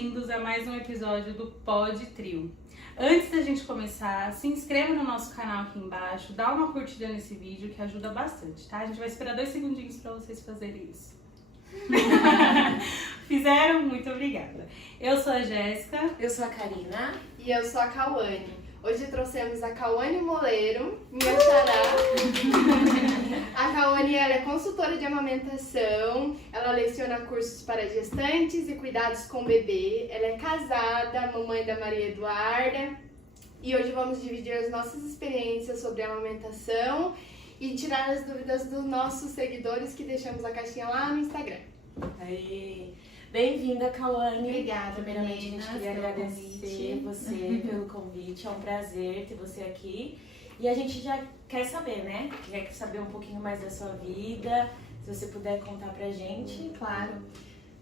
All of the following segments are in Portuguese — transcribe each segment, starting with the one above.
bem-vindos a mais um episódio do Pod Trio. Antes da gente começar, se inscreva no nosso canal aqui embaixo, dá uma curtida nesse vídeo que ajuda bastante, tá? A gente vai esperar 2 segundinhos pra vocês fazerem isso. Fizeram? Muito obrigada. Eu sou a Jéssica. Eu sou a Karina. E eu sou a Cauane. Hoje trouxemos a Cauane Moleiro, minha xará. A Cauane, ela é consultora de amamentação, ela leciona cursos para gestantes e cuidados com bebê. Ela é casada, mamãe da Maria Eduarda. E hoje vamos dividir as nossas experiências sobre a amamentação e tirar as dúvidas dos nossos seguidores, que deixamos a caixinha lá no Instagram. Aí. Bem-vinda, Cauane. Obrigada, Primeiramente, meninas, a gente queria pelo agradecer convite. você pelo convite. É um prazer ter você aqui. E a gente já quer saber, né? Quer saber um pouquinho mais da sua vida. Se você puder contar pra gente. Claro.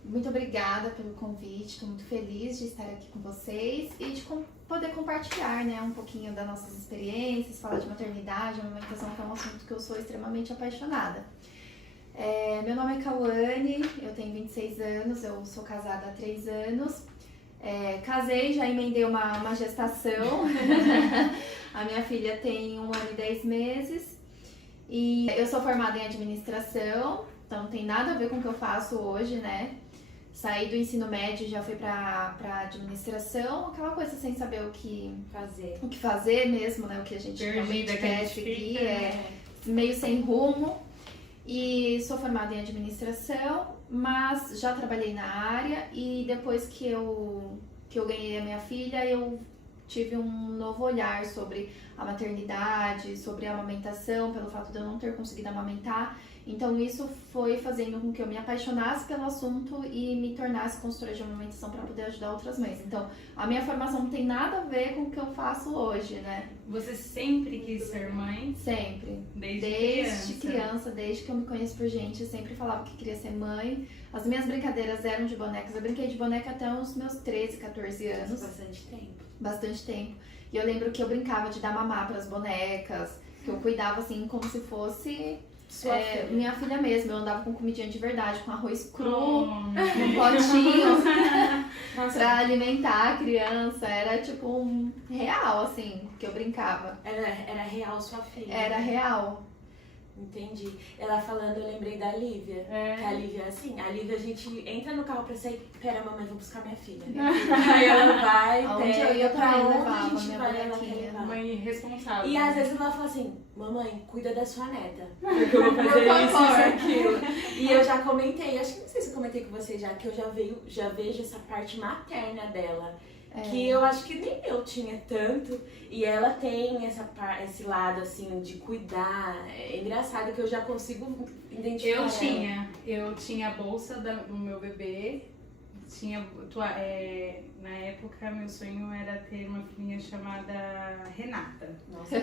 Muito obrigada pelo convite. Estou muito feliz de estar aqui com vocês e de poder compartilhar, né, um pouquinho das nossas experiências, falar de maternidade, amamentação, que é um assunto que eu sou extremamente apaixonada. Meu nome é Cauane, eu tenho 26 anos, eu sou casada há 3 anos. Casei, já emendei uma gestação. A minha filha tem 1 ano e 10 meses. E eu sou formada em administração, então não tem nada a ver com o que eu faço hoje, né? Saí do ensino médio e já fui pra administração, aquela coisa sem saber o que fazer mesmo, né? O que a gente realmente quer seguir, meio sem rumo. E sou formada em administração, mas já trabalhei na área e depois que eu ganhei a minha filha, eu tive um novo olhar sobre a maternidade, sobre a amamentação, pelo fato de eu não ter conseguido amamentar. Então isso foi fazendo com que eu me apaixonasse pelo assunto e me tornasse consultora de amamentação para poder ajudar outras mães. Então a minha formação não tem nada a ver com o que eu faço hoje, né? Você sempre quis ser mãe? Sempre. Desde criança, desde que eu me conheço por gente, eu sempre falava que queria ser mãe. As minhas brincadeiras eram de bonecas. Eu brinquei de boneca até os meus 13, 14 anos. Bastante tempo. E eu lembro que eu brincava de dar mamar para as bonecas, que eu cuidava assim como se fosse minha filha mesmo. Eu andava com comidinha de verdade, com arroz cru, num potinho pra alimentar a criança. Era tipo real, assim, que eu brincava. Era real sua filha? Era real. Entendi. Ela falando, eu lembrei da Lívia. Que a Lívia é assim, a Lívia, a gente entra no carro pra sair, pera, mamãe, vou buscar minha filha. Aí ela vai, Onde eu ia pra também onde levava a gente minha vai, ela quer bonequinha. levar. Mãe responsável. E às vezes ela fala assim, mamãe, cuida da sua neta, porque eu vou fazer isso e aquilo. E eu já comentei, acho que não sei se eu comentei com você já, que eu já vejo essa parte materna dela. Que eu acho que nem eu tinha tanto, e ela tem esse lado assim de cuidar. É engraçado que eu já consigo identificar. Eu tinha a bolsa do meu bebê. Na época, meu sonho era ter uma filhinha chamada Renata. Nossa,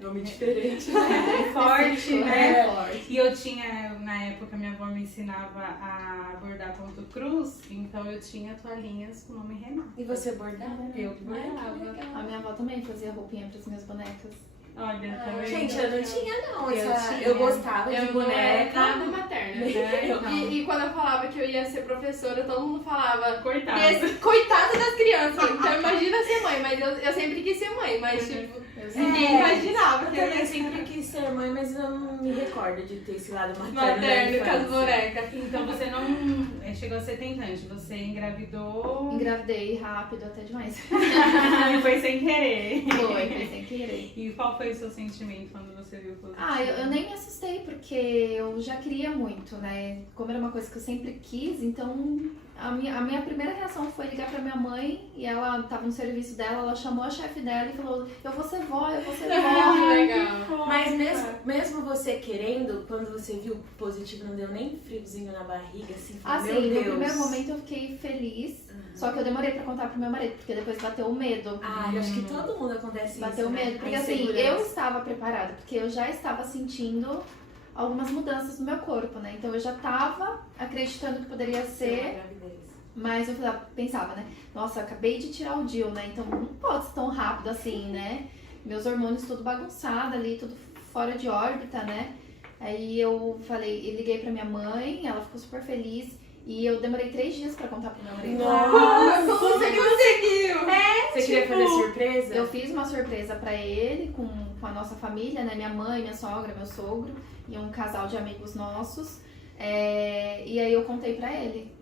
nome diferente, né? Forte, né? Forte. E eu tinha, na época, minha avó me ensinava a bordar ponto cruz, então eu tinha toalhinhas com o nome Renata. E você bordava? Eu que bordava. A minha avó também fazia roupinha para as minhas bonecas. Olha, também. Gente, eu não tinha não. tinha. Eu gostava de boneca. Nada materna. E quando eu falava que eu ia ser professora, todo mundo falava coitada das crianças. Então imagina ser mãe, mas eu sempre quis ser mãe, mas tipo, ninguém imaginava. Eu também sempre quis ser mãe, mas eu não me recordo de ter esse lado materno Materno com as infância. bonecas. Então você não chegou a ser tentante, você engravidou. Engravidei rápido, até demais. Foi sem querer. Foi sem querer. E qual foi o seu sentimento quando você viu tudo? Eu nem me assustei, porque eu já queria muito, né? Como era uma coisa que eu sempre quis, então a minha primeira reação foi ligar pra minha mãe, e ela tava no serviço dela, ela chamou a chefe dela e falou, eu vou ser vó. Que legal. Mas mesmo você querendo, quando você viu positivo, não deu nem friozinho na barriga, assim, falou, Assim, meu no Deus. primeiro momento eu fiquei feliz, só que eu demorei pra contar pro meu marido, porque depois bateu o medo. Eu acho que todo mundo acontece Bateu isso, o medo, né? porque A assim, insegurança. eu estava preparada, porque eu já estava sentindo algumas mudanças no meu corpo, né? Então eu já estava acreditando que poderia ser, Gravidez. mas eu pensava, né? Nossa, eu acabei de tirar o DIU, né? Então não pode ser tão rápido assim, né? Meus hormônios tudo bagunçado ali, tudo fora de órbita, né? Aí eu liguei pra minha mãe, ela ficou super feliz. E eu demorei 3 dias pra contar pro meu marido. Nossa! fiz uma surpresa pra ele com a nossa família, né? Minha mãe, minha sogra, meu sogro e um casal de amigos nossos. E aí eu contei pra ele.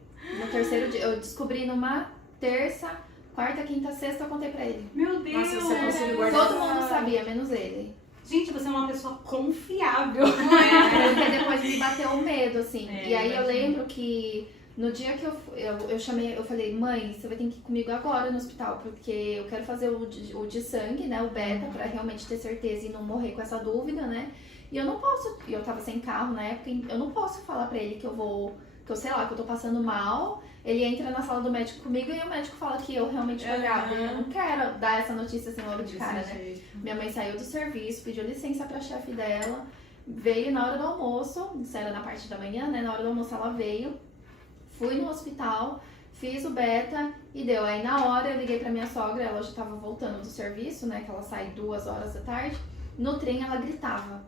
No terceiro dia, eu descobri numa terça, quarta, quinta, sexta, eu contei pra ele. Meu Deus! Nossa, você conseguiu guardar. Todo mundo sabia, menos ele. Gente, você é uma pessoa confiável. Porque depois me bateu o medo, assim. É, E aí eu imagino. lembro que no dia que eu chamei, eu falei, mãe, você vai ter que ir comigo agora no hospital, porque eu quero fazer o de sangue, né, o beta, pra realmente ter certeza e não morrer com essa dúvida, né? E eu não posso, eu tava sem carro na época, eu não posso falar pra ele que eu sei lá, que eu tô passando mal. Ele entra na sala do médico comigo e o médico fala que eu realmente tô grávida. Eu não quero dar essa notícia assim logo de cara, né? Minha mãe saiu do serviço, pediu licença pra chefe dela, veio na hora do almoço, isso era na parte da manhã, né? Na hora do almoço ela veio, fui no hospital, fiz o beta e deu. Aí na hora eu liguei pra minha sogra, ela já tava voltando do serviço, né? Que ela sai 2 horas da tarde. No trem ela gritava.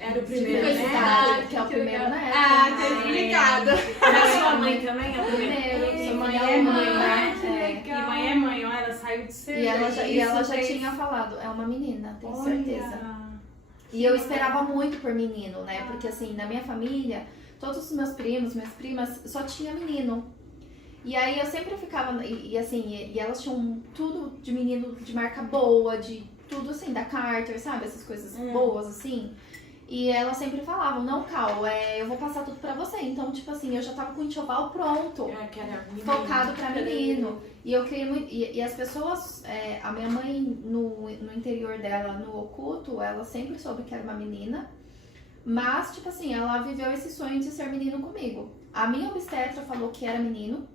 Era o primeiro, Felicidade, né? Que é o primeiro neto. Ah, tá explicado. Era sua mãe também, a primeira? Primeiro, Sua mãe ela é mãe, né? Que legal. E mãe é mãe, ó, ela saiu de serviço. E ela já fez- tinha falado, é uma menina, tenho Olha. certeza. E eu esperava muito por menino, né? Porque assim, na minha família, todos os meus primos, minhas primas, só tinha menino. E aí eu sempre ficava, e elas tinham tudo de menino de marca boa, de tudo assim, da Carter, sabe? Essas coisas boas, assim. E elas sempre falavam, não, Cal, eu vou passar tudo pra você. Então, tipo assim, eu já tava com o enxoval pronto, Que era menino. focado pra menino. E eu criei muito. E as pessoas, a minha mãe no interior dela, no oculto, ela sempre soube que era uma menina. Mas, tipo assim, ela viveu esse sonho de ser menino comigo. A minha obstetra falou que era menino,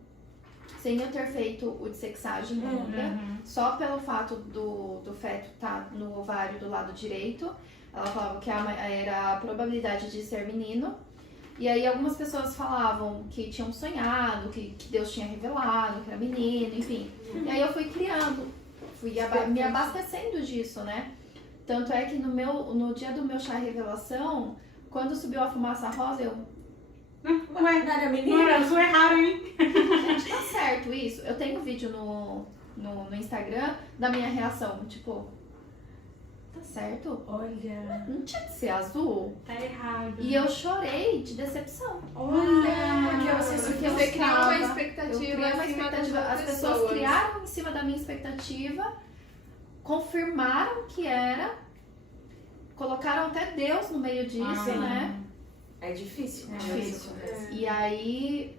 sem eu ter feito o de sexagem ainda. Só pelo fato do feto estar no ovário do lado direito. Ela falava que era a probabilidade de ser menino. E aí algumas pessoas falavam que tinham sonhado, que Deus tinha revelado, que era menino, enfim. E aí eu fui criando, me abastecendo disso, né? Tanto é que no dia do meu chá revelação, quando subiu a fumaça rosa, eu... Ué, Não era menino? não era, sou errado, hein? Gente, tá certo isso? Eu tenho um vídeo no Instagram da minha reação, tipo... Tá certo? Olha, Não tinha que ser azul. tá errado. E eu chorei de decepção. Olha, Porque você se Porque eu Você criou uma estava- expectativa Eu criei uma acima das expectativa. As outras pessoas criaram em cima da minha expectativa, confirmaram que era, colocaram até Deus no meio disso, Ah. né? É difícil. É quando difícil. isso acontece. E aí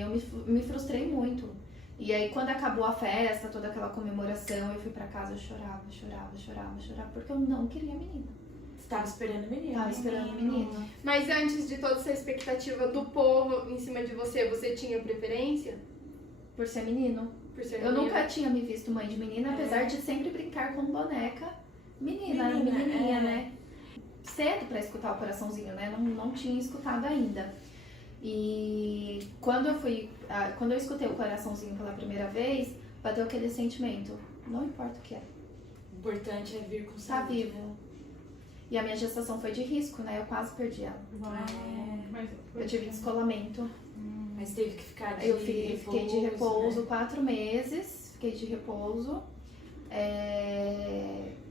eu me frustrei muito. E aí quando acabou a festa, toda aquela comemoração, eu fui pra casa, eu chorava, porque eu não queria menina. Você tava esperando menino. Tava esperando menino. Mas antes de toda essa expectativa do povo em cima de você, você tinha preferência Por ser menino. por ser Eu menina? nunca tinha me visto mãe de menina, apesar de sempre brincar com boneca menininha, Menina, né? Cedo pra escutar o coraçãozinho, né? Não tinha escutado ainda. E quando eu escutei o coraçãozinho pela primeira vez, bateu aquele sentimento. Não importa o que é, O importante é vir com tá saúde. vivo. E a minha gestação foi de risco, né? Eu quase perdi ela. Mas Eu tive descolamento. Mas teve que ficar de Eu fiquei de repouso né? 4 meses, fiquei de repouso.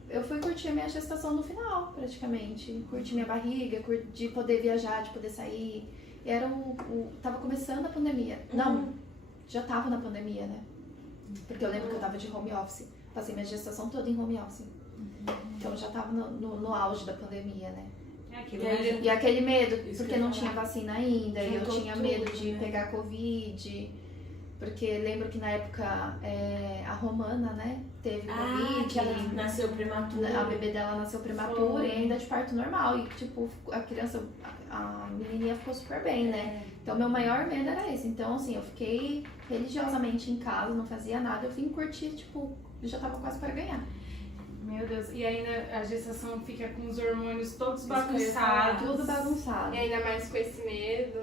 Eu fui curtir a minha gestação no final, praticamente. Curti minha barriga, de poder viajar, de poder sair. E era tava começando a pandemia. Não, já tava na pandemia, né? Porque eu lembro que eu tava de home office. Passei minha gestação toda em home office. Então já tava no auge da pandemia, né? é aquilo, E aí, né? E aquele medo, Isso porque que eu ia não falar. tinha vacina ainda, e eu Juntou tinha tudo, medo de né? pegar Covid, porque lembro que na época a Romana, né, teve Covid, que ela nasceu prematura. a bebê dela nasceu prematura Foi. e ainda de parto normal, e tipo, a criança, a menininha ficou super bem, né? Então meu maior medo era esse, então assim, eu fiquei religiosamente em casa, não fazia nada, eu vim curtir, tipo, eu já tava quase para ganhar. Meu Deus, e ainda a gestação fica com os hormônios todos Isso que eu ia falar. bagunçados. Tudo bagunçado. E ainda mais com esse medo.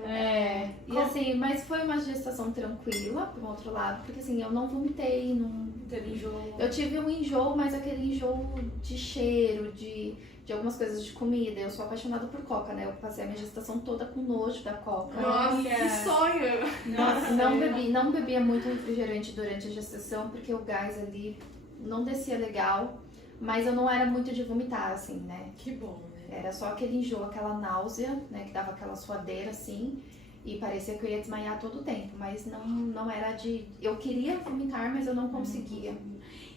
E assim, mas foi uma gestação tranquila, por um outro lado, porque assim, eu não vomitei, não... Teve enjoo. Eu tive um enjoo, mas aquele enjoo de cheiro, de algumas coisas de comida. Eu sou apaixonada por coca, né? Eu passei a minha gestação toda com nojo da coca. Nossa, Olha. que sonho! Não bebia muito refrigerante durante a gestação, porque o gás ali não descia legal, mas eu não era muito de vomitar, assim, né? Que bom, né? Era só aquele enjoo, aquela náusea, né? Que dava aquela suadeira, assim, e parecia que eu ia desmaiar todo o tempo, mas não era de... Eu queria vomitar, mas eu não conseguia.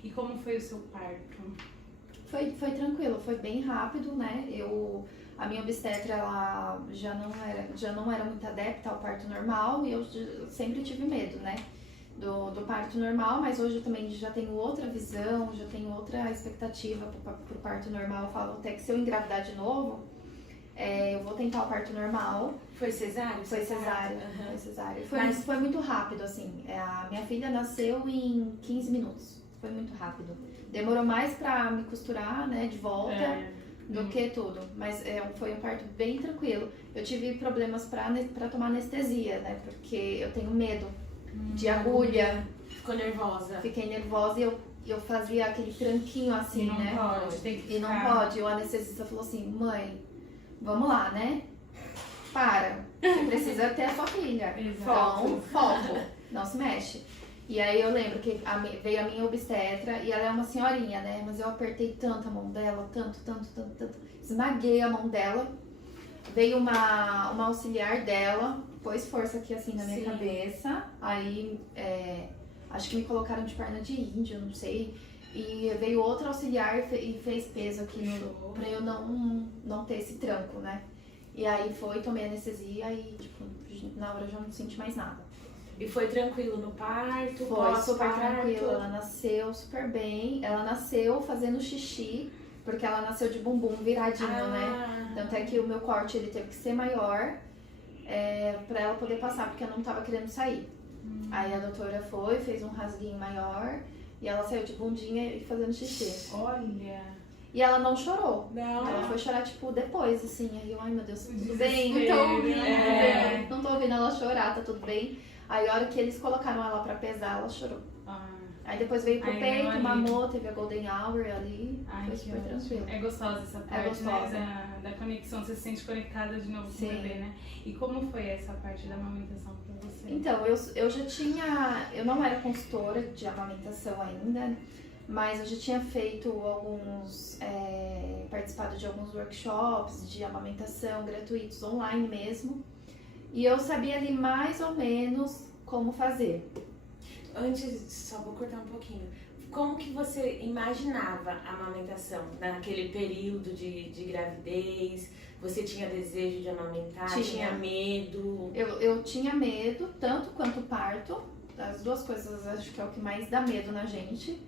E como foi o seu parto? Foi tranquilo, foi bem rápido, né? A minha obstetra, ela já não era muito adepta ao parto normal e eu sempre tive medo, né? Do parto normal, mas hoje eu também já tenho outra visão, já tenho outra expectativa pro parto normal. Eu falo até que se eu engravidar de novo, eu vou tentar o parto normal. Foi cesárea? Foi cesárea, Aham. foi cesárea. Mas- Foi muito rápido, assim. A minha filha nasceu em 15 minutos, foi muito rápido. Demorou mais pra me costurar, né, de volta. Do que tudo, mas foi um parto bem tranquilo. Eu tive problemas pra tomar anestesia, né, porque eu tenho medo de agulha, Ficou nervosa? fiquei nervosa e eu fazia aquele tranquinho assim, E não né, pode, tem que e não ficar. pode. E o anestesista falou assim, mãe, vamos lá, né, você precisa ter a sua filha, Exato. então foco, não se mexe. E aí eu lembro que veio a minha obstetra e ela é uma senhorinha, né? Mas eu apertei tanto a mão dela, tanto. Esmaguei a mão dela. Veio uma auxiliar dela, pôs força aqui assim na minha Sim. cabeça. Aí acho que me colocaram de perna de índio, não sei. E veio outra auxiliar e fez peso aqui pra eu não ter esse tranco, né? E aí tomei anestesia e tipo, na hora eu já não senti mais nada. E foi tranquilo no parto? Foi super pós-parto? tranquilo, ela nasceu super bem. Ela nasceu fazendo xixi, porque ela nasceu de bumbum viradinho, né? Tanto é que o meu corte ele teve que ser maior pra ela poder passar, porque eu não tava querendo sair. Aí a doutora fez um rasguinho maior e ela saiu de bundinha e fazendo xixi. Olha. E ela não chorou. Não. Ela foi chorar, tipo, depois, assim. Aí eu, ai meu Deus, tudo Desespero, bem? Não tô ouvindo. né? Não tô ouvindo ela chorar, tá tudo bem. Aí a hora que eles colocaram ela pra pesar, ela chorou. Ah, Aí depois veio pro Aí peito, ali. mamou, teve a Golden Hour ali. ai, Foi que super ótimo. tranquilo. É gostosa essa parte, gostosa. né? Da conexão, você se sente conectada de novo com Sim. o bebê, né? E como foi essa parte da amamentação pra você? Então, eu já tinha. Eu não era consultora de amamentação ainda, mas eu já tinha feito participado de alguns workshops de amamentação gratuitos online mesmo. E eu sabia ali mais ou menos como fazer. Antes, só vou cortar um pouquinho. Como que você imaginava a amamentação naquele período de gravidez? Você tinha desejo de amamentar? Tinha. Medo? Eu tinha medo, tanto quanto o parto. As duas coisas acho que é o que mais dá medo na gente.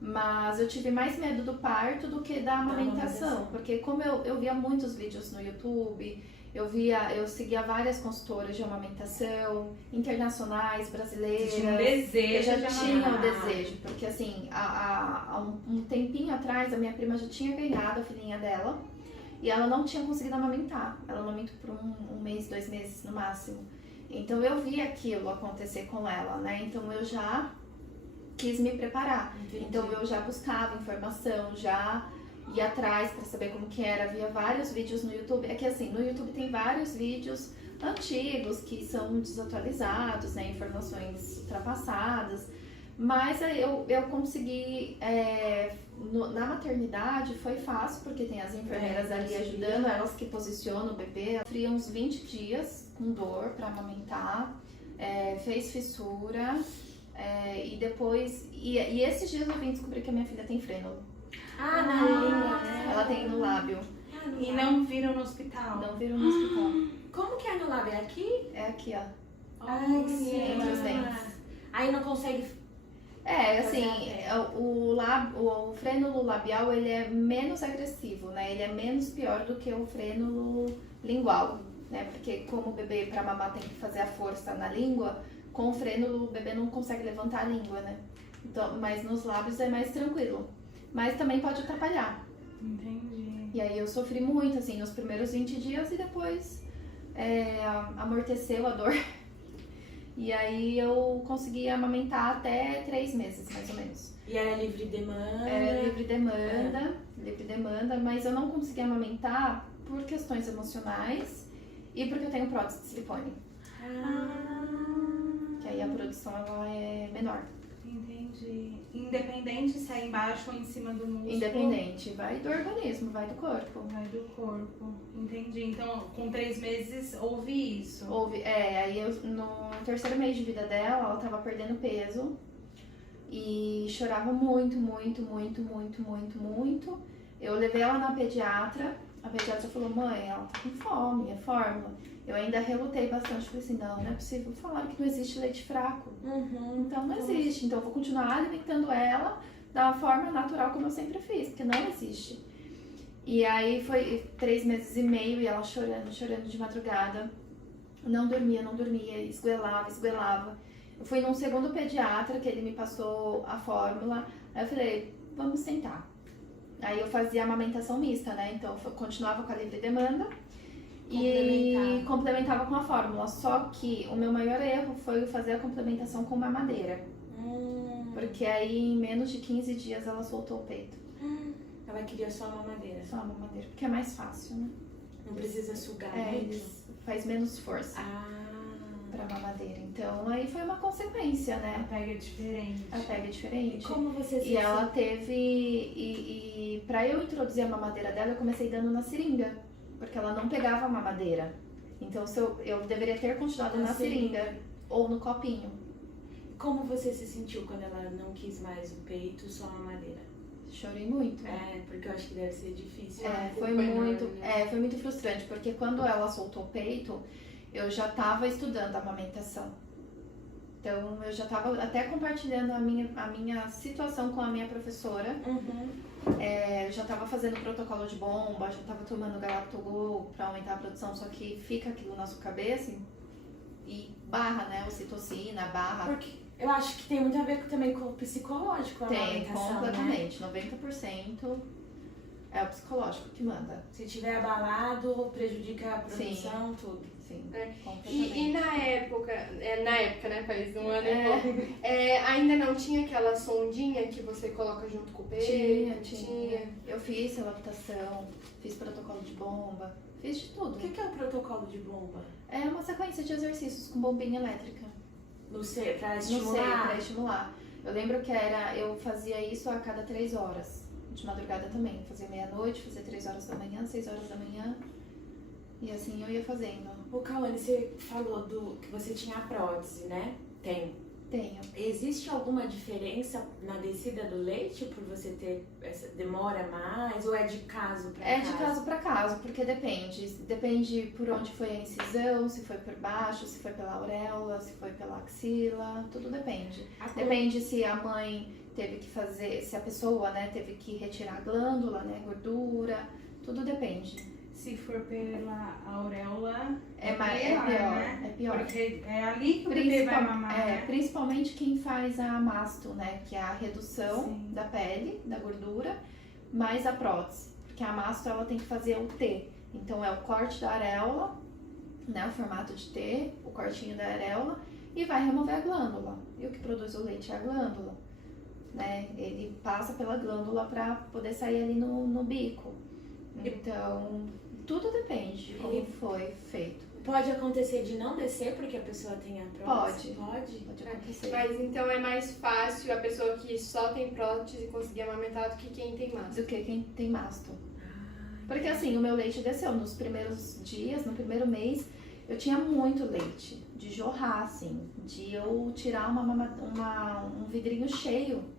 Mas eu tive mais medo do parto do que da amamentação. Porque como eu via muitos vídeos no YouTube, eu seguia várias consultoras de amamentação, internacionais, brasileiras. Tinha um desejo Eu já de tinha o amamentar. desejo, porque assim, há um tempinho atrás, a minha prima já tinha ganhado a filhinha dela e ela não tinha conseguido amamentar. Ela amamentou por um mês, 2 meses no máximo. Então eu vi aquilo acontecer com ela, né? Então eu já quis me preparar. Entendi. Então eu já buscava informação, já ia atrás para saber como que era, via vários vídeos no YouTube. É que assim, no YouTube tem vários vídeos antigos que são desatualizados, né, informações ultrapassadas, mas eu consegui, na maternidade foi fácil, porque tem as enfermeiras ali ajudando, elas que posicionam o bebê. Sofri uns 20 dias com dor para amamentar, fez fissura, e depois, e esses dias eu vim descobrir que a minha filha tem frênulo. Na língua, né? Ela tem no lábio, E não viram no hospital? não viram no hospital. Como que é no lábio? É aqui? É aqui, ó. Ai, sim. entre os dentes. Aí não consegue... Assim, o frênulo labial, ele é menos agressivo, né? Ele é menos pior do que o frênulo lingual, né? Porque como o bebê, pra mamar, tem que fazer a força na língua, com o frênulo o bebê não consegue levantar a língua, né? Então, mas nos lábios é mais tranquilo. Mas também pode atrapalhar. Entendi. E aí eu sofri muito, assim, nos primeiros 20 dias e depois amorteceu a dor. E aí eu consegui amamentar até 3 meses, mais ou menos. E era livre demanda? Era livre demanda, mas eu não consegui amamentar por questões emocionais e porque eu tenho prótese de silicone, que aí a produção ela é menor. Entendi. Independente se é embaixo ou em cima do músculo. Independente, vai do organismo, vai do corpo. Vai do corpo. Entendi. Então, com 3 meses, houve isso. Aí eu, no terceiro mês de vida dela, ela tava perdendo peso e chorava muito, muito, muito, muito, muito, muito. Eu levei ela na pediatra, a pediatra falou, mãe, ela tá com fome, é fórmula. Eu ainda relutei bastante, falei assim, não é possível, falaram que não existe leite fraco. Então não existe, então eu vou continuar alimentando ela da forma natural como eu sempre fiz, porque não existe. E aí foi 3 meses e meio e ela chorando, chorando de madrugada. Não dormia, esgoelava. Eu fui num segundo pediatra que ele me passou a fórmula, aí eu falei, vamos tentar. Aí eu fazia amamentação mista, né, então eu continuava com a livre demanda. E complementava com a fórmula, só que o meu maior erro foi fazer a complementação com mamadeira. Porque aí em menos de 15 dias ela soltou o peito. Ela queria só a mamadeira. Só a mamadeira, porque é mais fácil, né? Não precisa sugar muito. Faz menos força pra mamadeira. Então aí foi uma consequência, A né? pega é diferente. A pega é diferente. Como você se E ela teve. E pra eu introduzir a mamadeira dela, eu comecei dando na seringa. Porque ela não pegava a mamadeira. Então eu deveria ter continuado na seringa ou no copinho. Como você se sentiu quando ela não quis mais o peito, só a mamadeira? Chorei muito. Porque eu acho que deve ser difícil. Foi muito frustrante, porque quando ela soltou o peito, eu já estava estudando a amamentação. Então eu já estava até compartilhando a minha situação com a minha professora. Eu já estava fazendo protocolo de bomba, já estava tomando Galactogol para aumentar a produção, só que fica aquilo na sua cabeça e barra, né? Ocitocina, barra. Porque eu acho que tem muito a ver também com o psicológico, a Tem, amamentação, completamente. 90% é o psicológico que manda. Se tiver abalado, prejudica a produção, tudo. Sim, E na época, né, faz um ano e pouco, ainda não tinha aquela sondinha que você coloca junto com o peito? Tinha. Eu fiz adaptação, fiz protocolo de bomba, fiz de tudo. O que é o protocolo de bomba? É uma sequência de exercícios com bombinha elétrica. No seio, pra No estimular? seio, pra estimular. Eu lembro que eu fazia isso a cada 3 horas. De madrugada também. Fazia meia-noite, fazia 3 horas da manhã, 6 horas da manhã. E assim eu ia fazendo. O Cauane, você falou que você tinha a prótese, né? Tenho. Existe alguma diferença na descida do leite por você ter demora mais ou é de caso pra caso? É de caso pra caso, porque depende. Depende por onde foi a incisão, se foi por baixo, se foi pela auréola, se foi pela axila, tudo depende. Depende se a mãe teve que fazer, se a pessoa, né, teve que retirar a glândula, né, gordura, tudo depende. Se for pela auréola, É pior, pior, né? é pior. Porque é ali que o bebê vai mamar, né? Principalmente quem faz a masto, né? Que é a redução Sim. da pele, da gordura, mais a prótese. Porque a masto ela tem que fazer o T. Então é o corte da areola, né? O formato de T, o cortinho da areola, e vai remover a glândula. E o que produz o leite é a glândula, né? Ele passa pela glândula para poder sair ali no bico. Então, tudo depende de como foi feito. Pode acontecer de não descer porque a pessoa tem a prótese? Pode acontecer. Mas então é mais fácil a pessoa que só tem prótese conseguir amamentar do que quem tem massa. Do que quem tem masto. Porque assim, o meu leite desceu nos primeiros dias, no primeiro mês, eu tinha muito leite. De jorrar, assim. De eu tirar um vidrinho cheio.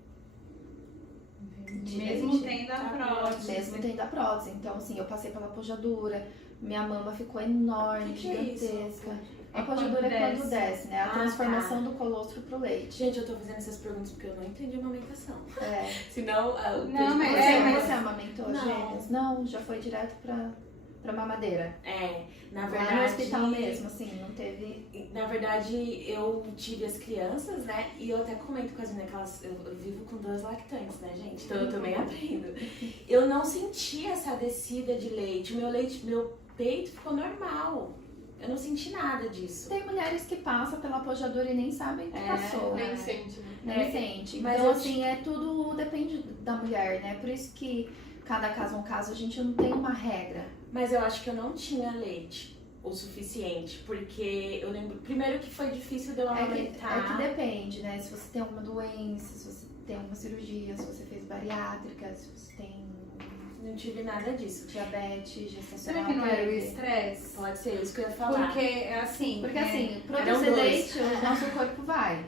Mesmo tendo a prótese. Mesmo tendo a prótese. Então, assim, eu passei pela pojadura, minha mama ficou enorme, Que é isso? gigantesca. É A pojadura é quando quando desce, né? A Ah, transformação do colostro pro leite. Gente, eu tô fazendo essas perguntas porque eu não entendi a amamentação. É. Senão, Não, mas Você amamentou as gêmeas? Não, já foi direto pra mamadeira. na Lá verdade... no hospital mesmo, assim, não teve... Na verdade, eu tive as crianças, né? E eu até comento com as meninas que eu vivo com 2 lactantes, né, gente? Então eu também aprendo. Eu não senti essa descida de leite. Meu peito ficou normal. Eu não senti nada disso. Tem mulheres que passam pela pojadura e nem sabem que passou. Nem sente, né? Nem sente. Mas Então, eu assim, tudo depende da mulher, né? Por isso que cada caso é um caso, a gente não tem uma regra. Mas eu acho que eu não tinha leite. o suficiente, porque eu lembro, primeiro que foi difícil de eu amamentar. É que depende, né? Se você tem alguma doença, se você tem alguma cirurgia, se você fez bariátrica, se você tem Não tive nada disso. diabetes, gestacional. Será que não era o prévia. estresse? Pode ser isso que eu ia falar. Porque, assim... Porque é, assim, Eram produzir dois. leite, o nosso corpo vai.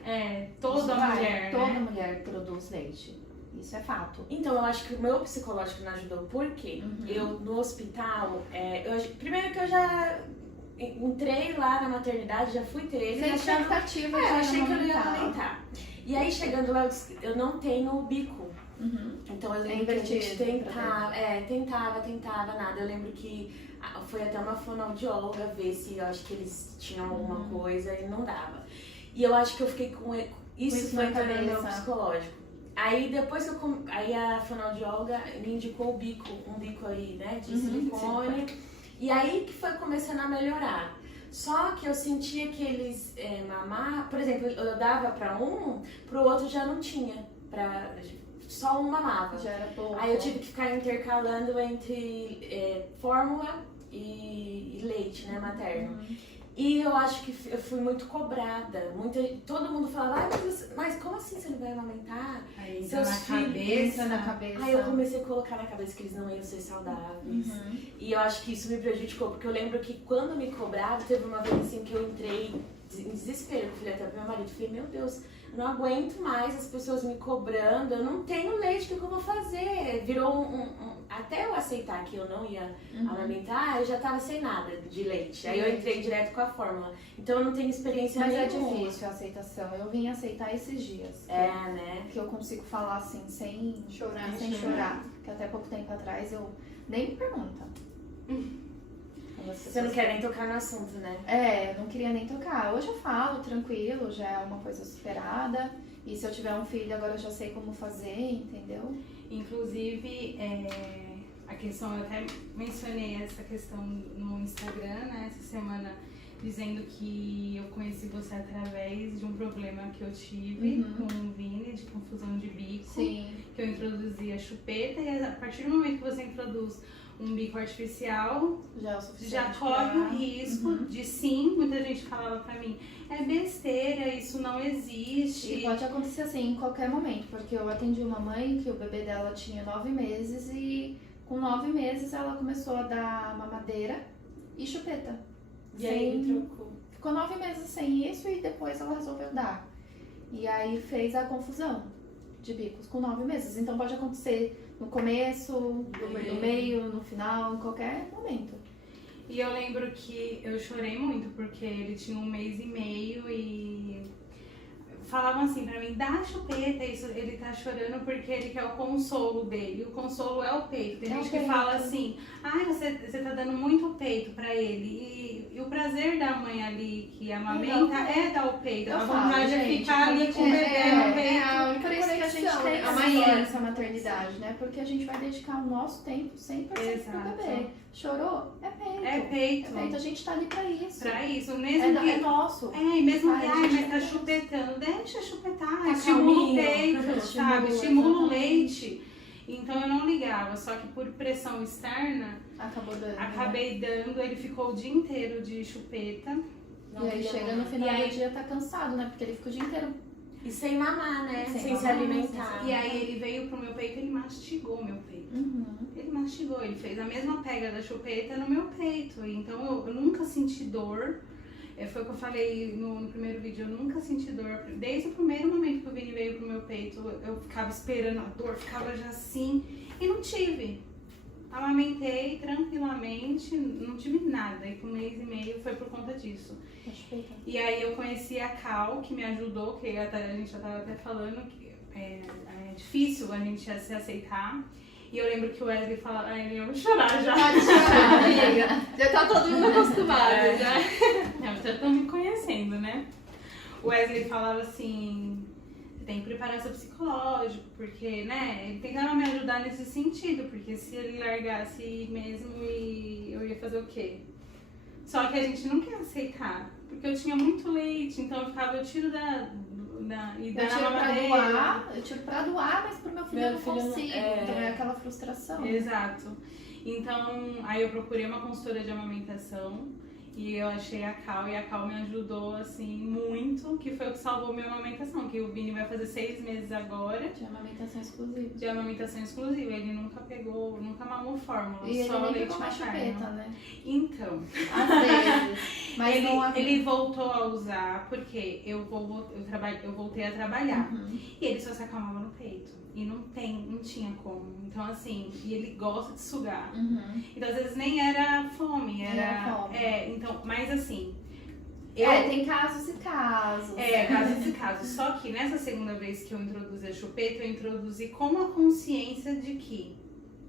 toda Isso vai. mulher, Toda né? mulher produz leite. Isso é fato. Então, eu acho que o meu psicológico não ajudou. Por quê? Eu, no hospital, primeiro que eu já entrei lá na maternidade, já fui ter ele. Sem achando- expectativa eu de achei que eu não ia amamentar. amamentar. E aí, chegando lá, eu não tenho o bico. Uhum. Então, eu É lembro que a gente invertido, tentava nada. Eu lembro que foi até uma fonoaudióloga ver se eu acho que eles tinham alguma coisa e não dava. E eu acho que eu fiquei com isso isso foi na entrando no meu cabeça. psicológico. Aí depois que aí a fonoaudióloga me indicou um bico aí, né, de silicone. E aí que foi começando a melhorar. Só que eu sentia que eles mamar, por exemplo, eu dava pra um, pro outro já não tinha. Só um mamava. Já era pouco. Aí eu tive que ficar intercalando entre fórmula e leite, né, materno. E eu acho que eu fui muito cobrada. Todo mundo falava, mas como assim você não vai amamentar? Aí entra Seus na filhos, cabeça. na cabeça. Aí eu comecei a colocar na cabeça que eles não iam ser saudáveis. E eu acho que isso me prejudicou, porque eu lembro que quando me cobrava, teve uma vez assim que eu entrei em desespero. Eu falei até pro meu marido, falei, meu Deus, eu não aguento mais as pessoas me cobrando, eu não tenho leite, o que eu vou fazer? Virou até eu aceitar que eu não ia amamentar, eu já tava sem nada de leite. Aí eu entrei direto com a fórmula. Então eu não tenho experiência Mas é nenhuma. difícil a aceitação. Eu vim aceitar esses dias. Né? Que eu consigo falar assim, sem Chorar. chorar. Que até pouco tempo atrás eu nem me pergunta. Quando as Você não pessoas- quer nem tocar no assunto, né? Eu não queria nem tocar. Hoje eu falo tranquilo, já é uma coisa superada. E se eu tiver um filho, agora eu já sei como fazer, entendeu? Inclusive, a questão, eu até mencionei essa questão no Instagram, né, essa semana, dizendo que eu conheci você através de um problema que eu tive com o Vini, de confusão de bico. Sim. Que eu introduzi a chupeta e a partir do momento que você introduz um bico artificial, Já é o suficiente. já corre pra- o risco de sim, muita gente falava pra mim, é besteira, isso não existe. E pode acontecer assim em qualquer momento, porque eu atendi uma mãe que o bebê dela tinha 9 meses e com 9 meses ela começou a dar mamadeira e chupeta. E aí trocou. Ficou 9 meses sem isso e depois ela resolveu dar. E aí fez a confusão de bicos com 9 meses. Então pode acontecer no começo, no meio, no final, em qualquer momento. E eu lembro que eu chorei muito, porque ele tinha 1 mês e meio e falavam assim pra mim, dá a chupeta, isso, ele tá chorando porque ele quer o consolo dele. O consolo é o peito. Tem É o gente que peito. fala assim, ai, você tá dando muito peito pra ele. E o prazer da mãe ali que amamenta é dar o peito. Eu A falo, vontade é gente, ficar ali com o é, bebê no É peito. a única Por isso que a gente conexão, tem né? que A amar manhã. essa maternidade, né? Porque a gente vai dedicar o nosso tempo 100% pro Exato. bebê. Chorou? É peito. É peito. É peito. A gente tá ali pra isso. Pra isso, É, mesmo que... é nosso. E mesmo que, Ai, ai, gente, mas tá é isso. chupetando, deixa chupetar, Tá estimula o calminho. peito, sabe? Estimula, Estimula o exatamente. leite. Então eu não ligava, só que por pressão externa, Acabou dando. acabei dando, ele ficou o dia inteiro de chupeta. E aí chega no final E aí- do dia tá cansado, né? Porque ele fica o dia inteiro. E sem mamar, né? Sem Sem se mamar, alimentar. E aí ele veio pro meu peito, ele mastigou meu peito. Ele mastigou, ele fez a mesma pega da chupeta no meu peito. Então eu nunca senti dor. Foi o que eu falei no primeiro vídeo, eu nunca senti dor. Desde o primeiro momento que o Vini veio pro meu peito, eu ficava esperando a dor, ficava já assim. E não tive. Amamentei tranquilamente, não tive nada. E com 1 mês e meio foi por conta disso. E aí eu conheci a Cal, que me ajudou, que a gente já tava até falando, que é difícil a gente se aceitar. E eu lembro que o Wesley falava, ai, eu vou chorar já. Pode chorar, amiga. Já tá todo mundo acostumado, já. Não, vocês estão me conhecendo, né? O Wesley falava assim, você tem que preparar seu psicológico, porque, né, ele tentava me ajudar nesse sentido, porque se ele largasse mesmo, eu ia fazer o quê? Só que a gente não quer aceitar, porque eu tinha muito leite, então eu tiro da e Eu dá na tiro pra mamadeira. doar, mas pro meu filho eu não Meu filho não- consigo. Então é aquela frustração. Exato. Então, aí eu procurei uma consultora de amamentação E eu achei a Cal, e a Cal me ajudou, assim, muito, que foi o que salvou minha amamentação, que o Vini vai fazer 6 meses agora. De amamentação exclusiva. De amamentação exclusiva, ele nunca mamou fórmula, E ele só nem leite pegou mais materno. chupeta, né? Então, Às vezes. Mas não ele voltou a usar porque eu voltei a trabalhar. Uhum. E ele só se acalmava no peito. E não tinha como. Então, assim, e ele gosta de sugar. Uhum. Então, às vezes nem era fome, Era fome. Então, mas assim. Tem casos e casos. Casos e casos. Só que nessa segunda vez que eu introduzi a chupeta, eu introduzi com a consciência de que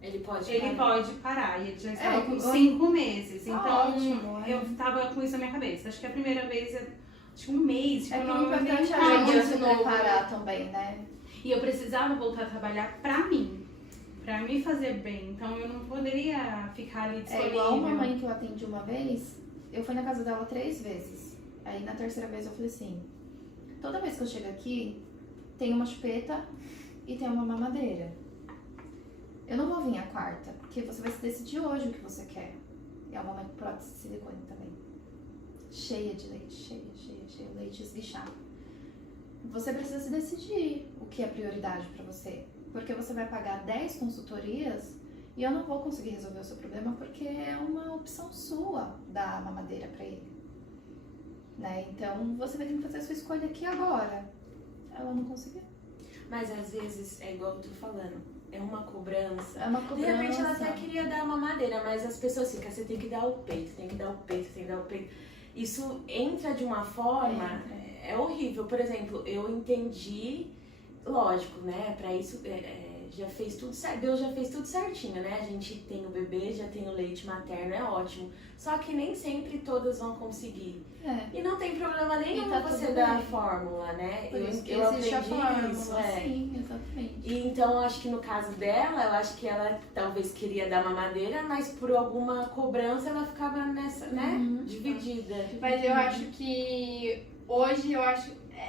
Ele pode parar. E ele já estava com oi. 5 meses. Então, Ótimo, eu tava com isso na minha cabeça. Acho que a primeira vez, acho que um mês, tipo, É eu que o não importante é a acreditava. gente se novo, preparar também, né? E eu precisava voltar a trabalhar pra mim fazer bem. Então eu não poderia ficar ali É disponível. igual uma mãe que eu atendi uma vez, eu fui na casa dela 3 vezes. Aí na terceira vez eu falei assim, toda vez que eu chego aqui, tem uma chupeta e tem uma mamadeira. Eu não vou vir a quarta, porque você vai se decidir hoje o que você quer. E é uma mãe com prótese de silicone também. Cheia de leite, cheia, leite esguichado. Você precisa se decidir o que é prioridade pra você. Porque você vai pagar 10 consultorias e eu não vou conseguir resolver o seu problema porque é uma opção sua dar a mamadeira pra ele. Né? Então você vai ter que fazer a sua escolha aqui agora. Ela não conseguiu. Mas às vezes, é igual eu tô falando, é uma cobrança. É uma De cobrança. repente ela até queria dar uma mamadeira, mas as pessoas ficam, você tem que dar o peito, tem que dar o peito, tem que dar o peito. Isso entra de uma forma, é horrível. Por exemplo, eu entendi, lógico, né, pra isso já fez tudo certo, Deus já fez tudo certinho, né? A gente tem o bebê, já tem o leite materno, é ótimo. Só que nem sempre todas vão conseguir. É. E não tem problema nenhum E tá você tudo dar a bem. fórmula, né? Por isso que eu existe a aprendi fórmula. isso, Sim, exatamente. E então, eu acho que no caso dela, eu acho que ela talvez queria dar mamadeira, mas por alguma cobrança ela ficava nessa, né? Uhum. Dividida. Mas eu acho que hoje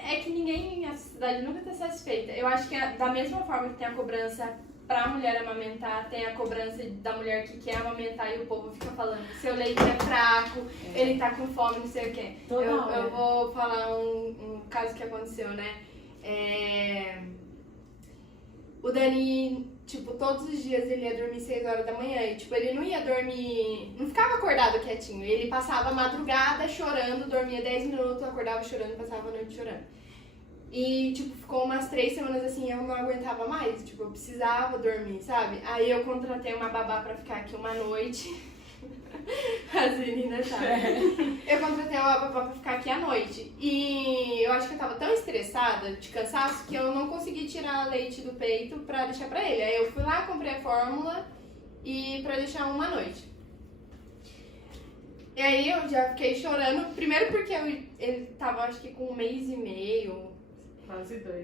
é que ninguém, a sociedade nunca está satisfeita. Eu acho que da mesma forma que tem a cobrança pra mulher amamentar, tem a cobrança da mulher que quer amamentar e o povo fica falando seu leite é fraco, ele tá com fome, não sei o quê. Eu vou falar um caso que aconteceu, né? O Dani, tipo, todos os dias ele ia dormir 6 horas da manhã e, tipo, ele não ia dormir, não ficava acordado quietinho. Ele passava a madrugada chorando, dormia 10 minutos, acordava chorando, passava a noite chorando. E, tipo, ficou umas 3 semanas assim, eu não aguentava mais, tipo, eu precisava dormir, sabe? Aí eu contratei uma babá pra ficar aqui uma noite. As meninas sabem. Eu contratei uma babá pra ficar aqui à noite. E eu acho que eu tava tão estressada, de cansaço, que eu não consegui tirar leite do peito pra deixar pra ele. Aí eu fui lá, comprei a fórmula e pra deixar uma noite. E aí eu já fiquei chorando, primeiro porque ele tava, acho que com 1 mês e meio,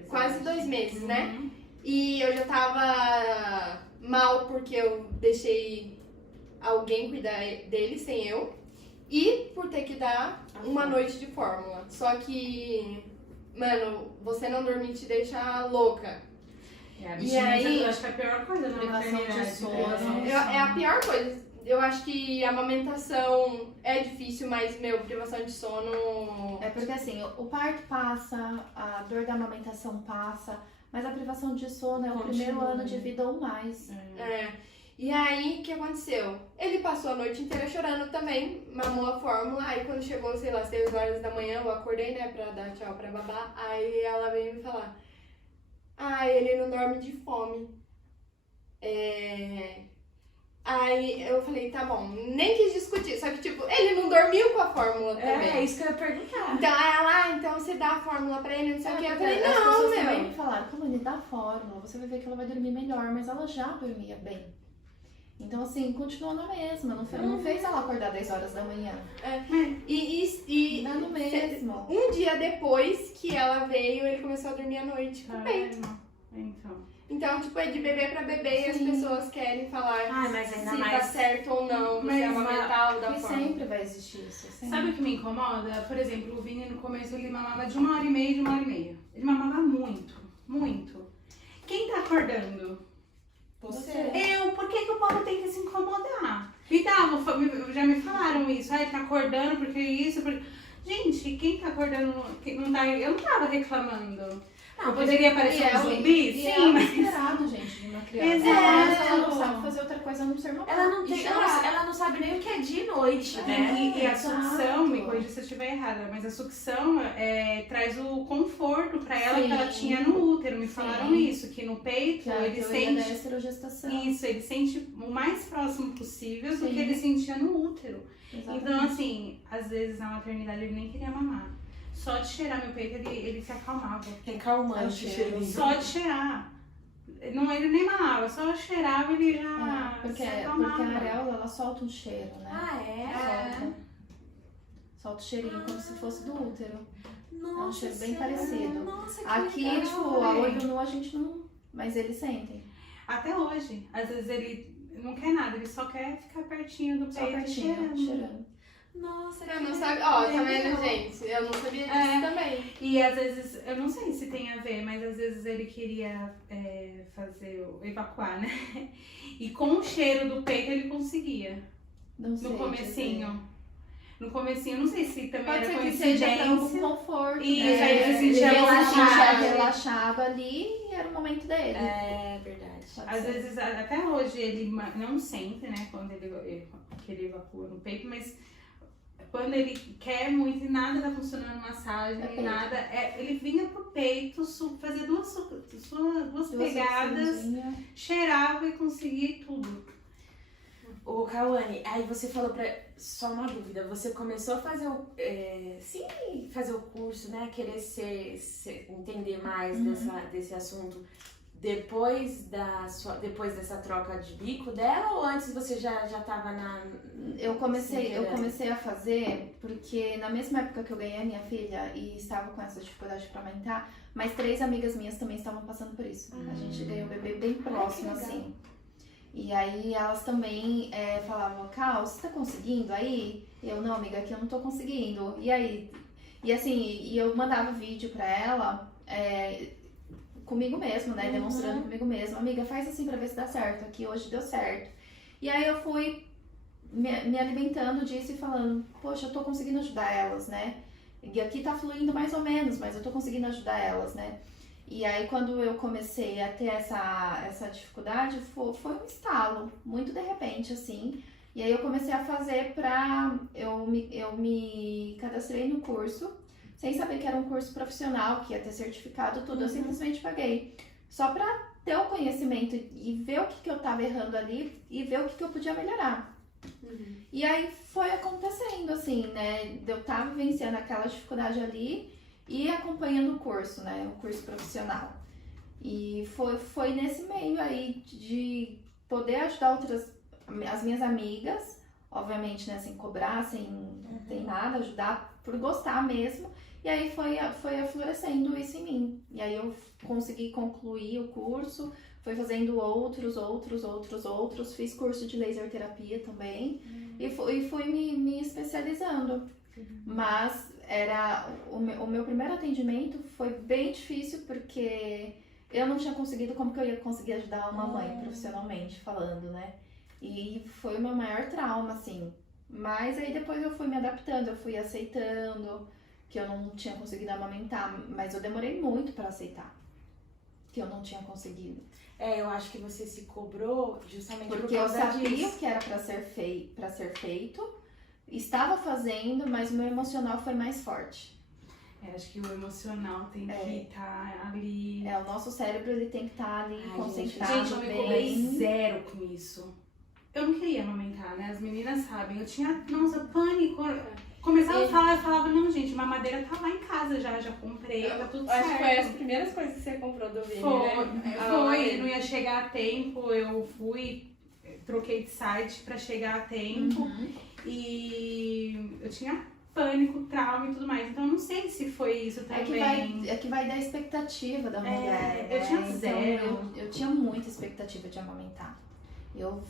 quase 2 meses, né? E eu já tava mal porque eu deixei alguém cuidar dele sem eu. E por ter que dar uma noite de fórmula. Só que, mano, você não dormir te deixa louca. E aí, eu acho que é a pior coisa na Privação de maternidade. sono. É a pior coisa. Eu acho que a amamentação é difícil, mas, privação de sono... É porque assim, o parto passa, a dor da amamentação passa, mas a privação de sono é o primeiro ano de vida ou mais. E aí, o que aconteceu? Ele passou a noite inteira chorando também, mamou a fórmula, aí quando chegou, sei lá, 6 horas da manhã, eu acordei, né, pra dar tchau pra babá, aí ela veio me falar, ele não dorme de fome. Aí eu falei, tá bom, nem quis discutir, só que tipo, ele não dormiu com a fórmula também. É isso que eu ia perguntar. Então ela, então você dá a fórmula pra ele, não sei o que. Eu falei, As não, pessoas também meu. me falaram, Calone, dá fórmula, você vai ver que ela vai dormir melhor, mas ela já dormia bem. Então assim, continuou na mesma, não fez ela acordar 10 horas da manhã. E Dá no mesmo. um dia depois que ela veio, ele começou a dormir à noite com o peito. Então, tipo, é de bebê pra bebê e as pessoas querem falar mas ainda se mais... tá certo ou não, se é amamentar ou da E forma. sempre vai existir isso. Sempre. Sabe o que me incomoda? Por exemplo, o Vini no começo ele mamava de 1h30 de 1h30. Ele mamava muito, muito. Quem tá acordando? Você. Eu, por que o povo tem que se incomodar? Já me falaram isso. Ele tá acordando porque isso, porque... Gente, quem tá acordando, quem não tá... Eu não tava reclamando. Eu poderia parecer um zumbi? E Sim, é mas... esperado, gente, de uma criança. Exato. Ela não sabe fazer outra coisa a não ser mamar. Ela não e tem, chorar. ela não sabe nem o que é dia e noite, né? E a Exato. sucção, me corrija se eu estiver errada, mas a sucção traz o conforto pra ela que ela Sim. tinha no útero. Me Sim. falaram isso, que no peito Que é a ele teoria da sente esterogestação. isso, ele sente o mais próximo possível do Sim. que ele sentia no útero. Exatamente. Então, assim, às vezes na maternidade ele nem queria mamar. Só de cheirar meu peito ele se acalmava. Tem calmante, É o cheiro. cheirinho. Só de cheirar. Não, ele nem mamava, só cheirava ele já Porque se a acalmava. areola, ela solta um cheiro, né? Ah, é? Solta. Solta o cheirinho como se fosse do útero. Nossa, cheiro bem sério? parecido. Nossa, que Aqui, legal, tipo, a velho. olho nu a gente não... Mas eles sentem. Até hoje. Às vezes ele não quer nada, ele só quer ficar pertinho do Só peito pertinho, cheirando. cheirando. Nossa, Eu que não sabia. legal. Ó, tá vendo, gente? Eu não sabia disso É. também. E às vezes, eu não sei se tem a ver, mas às vezes ele queria evacuar, né? E com o cheiro do peito ele conseguia. Não sei. No comecinho. No comecinho, não sei se também Pode era ser que seja pra algum coincidência. conforto. Isso, né? aí ele se sentia Ele se sentia relaxado. relaxado ali e era o momento dele. É verdade. Pode Às ser. vezes, até hoje, ele não sente, né, quando que ele evacua no peito, mas quando ele quer muito e nada tá funcionando, massagem, É peito. nada, ele vinha pro peito, fazer duas pegadas, sucçãozinhas. cheirava e conseguia tudo. Ô, Cauane, aí você falou só uma dúvida, você começou a fazer fazer o curso, né, querer entender mais desse assunto depois dessa troca de bico dela, ou antes você já tava Eu comecei a fazer porque na mesma época que eu ganhei a minha filha e estava com essa dificuldade para amamentar, mais 3 amigas minhas também estavam passando por isso. A gente ganhou o bebê bem próximo, legal. assim. E aí elas também falavam, Cal, você tá conseguindo aí? Eu, não, amiga, aqui eu não tô conseguindo. E aí? E assim, e eu mandava vídeo pra ela, comigo mesmo, né? Demonstrando comigo mesmo. Amiga, faz assim pra ver se dá certo. Aqui hoje deu certo. E aí eu fui me alimentando disso e falando, poxa, eu tô conseguindo ajudar elas, né? E aqui tá fluindo mais ou menos, mas eu tô conseguindo ajudar elas, né? E aí quando eu comecei a ter essa dificuldade, foi um estalo, muito de repente, assim. E aí eu comecei a fazer eu me cadastrei no curso, sem saber que era um curso profissional, que ia ter certificado, tudo, eu simplesmente paguei. Só pra ter o conhecimento e ver o que eu tava errando ali e ver o que eu podia melhorar. E aí foi acontecendo, assim, né? Eu tava vivenciando aquela dificuldade ali e acompanhando o curso, né? O curso profissional. E foi nesse meio aí de poder ajudar as minhas amigas, obviamente, né? Sem cobrar, não tem nada, ajudar por gostar mesmo. E aí foi aflorescendo isso em mim. E aí eu consegui concluir o curso, fui fazendo outros, fiz curso de laser terapia também e fui me especializando. Mas o meu primeiro atendimento foi bem difícil porque eu não tinha conseguido, como que eu ia conseguir ajudar uma mãe profissionalmente falando, né? E foi o meu maior trauma, assim. Mas aí depois eu fui me adaptando, eu fui aceitando que eu não tinha conseguido amamentar, mas eu demorei muito pra aceitar que eu não tinha conseguido. Eu acho que você se cobrou justamente Porque por eu causa sabia disso. que era pra ser feito, estava fazendo, mas o meu emocional foi mais forte. Acho que o emocional tem que estar ali. O nosso cérebro ele tem que estar ali concentrado. Gente, eu me cobrei bem. zero com isso. Eu não queria amamentar, né? As meninas sabem. Eu tinha, nossa, pânico. Começava a falar, eu falava, não, gente, mamadeira tá lá em casa já comprei, tá tudo certo. Acho que foi as primeiras coisas que você comprou do Vini, né? Foi, não ia chegar a tempo, eu fui, troquei de site pra chegar a tempo e eu tinha pânico, trauma e tudo mais, então eu não sei se foi isso também. É que vai da expectativa da mulher. eu tinha Então, zero. Eu tinha muita expectativa de amamentar. Eu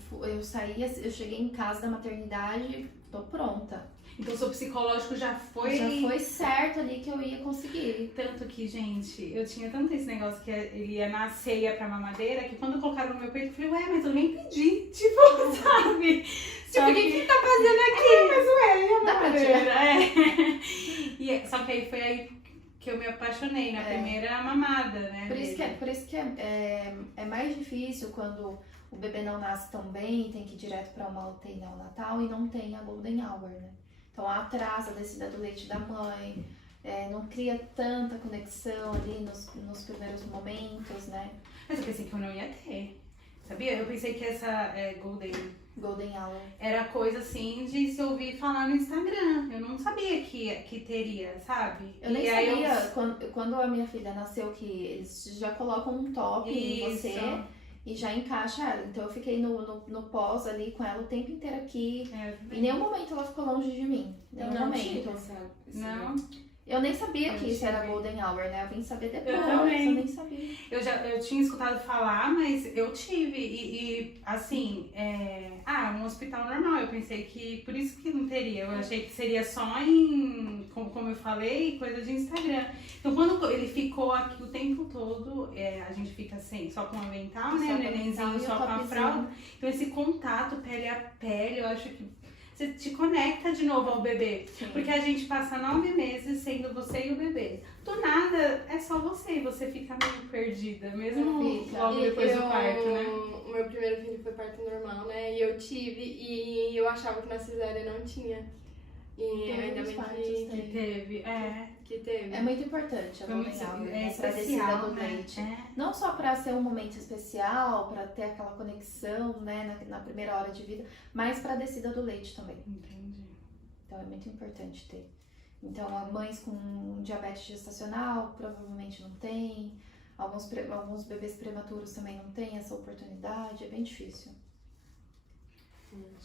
cheguei em casa da maternidade, tô pronta. Então seu psicológico já foi... Já foi certo ali que eu ia conseguir. Tanto que, gente, eu tinha tanto esse negócio que ele ia nascer e ia pra mamadeira, que quando colocaram no meu peito, eu falei, ué, mas eu nem pedi. Tipo, sabe? Tipo, o que tá fazendo aqui? Mas ué, e a Dá pra mamadeira? Só que aí foi aí que eu me apaixonei, na primeira mamada, né? Por isso que é mais difícil quando o bebê não nasce tão bem, tem que ir direto pra uma UTI neonatal e não tem a Golden Hour, né? Então atrasa a descida do leite da mãe, não cria tanta conexão ali nos primeiros momentos, né? Mas eu pensei que eu não ia ter, sabia? Eu pensei que essa Golden Hour. era coisa assim de se ouvir falar no Instagram. Eu não sabia que teria, sabe? Eu nem E aí sabia, quando a minha filha nasceu, que eles já colocam um top em Isso. você e já encaixa ela. Então eu fiquei no pós ali com ela o tempo inteiro aqui. Em nenhum momento ela ficou longe de mim. Nenhum Não momento. tive Não. Eu nem sabia que isso era tive. Golden Hour, né? Eu vim saber depois. Eu também. nem sabia. Eu tinha escutado falar, mas eu tive. E assim, um hospital normal. Eu pensei que por isso que não teria. Eu achei que seria só em, como eu falei, coisa de Instagram. Então quando ele ficou aqui o tempo todo, a gente fica só com o avental, né? O nenenzinho só com a fralda. Então esse contato pele a pele, eu acho que você te conecta de novo ao bebê. Sim. Porque a gente passa 9 meses sendo você e o bebê. Do nada, é só você e você fica meio perdida, mesmo Fica. logo depois do parto, né? O meu primeiro filho foi parto normal, né? E eu tive, e eu achava que na cesárea não tinha. E Todos ainda os bem partos que Que teve, que teve. É muito importante a Foi Golden muito Hour, né? Pra descida especial, do né? leite. Não só para ser um momento especial, para ter aquela conexão, né, na primeira hora de vida, mas para a descida do leite também. Entendi. Então é muito importante ter. Então, mães com diabetes gestacional provavelmente não tem, alguns bebês prematuros também não têm essa oportunidade, é bem difícil.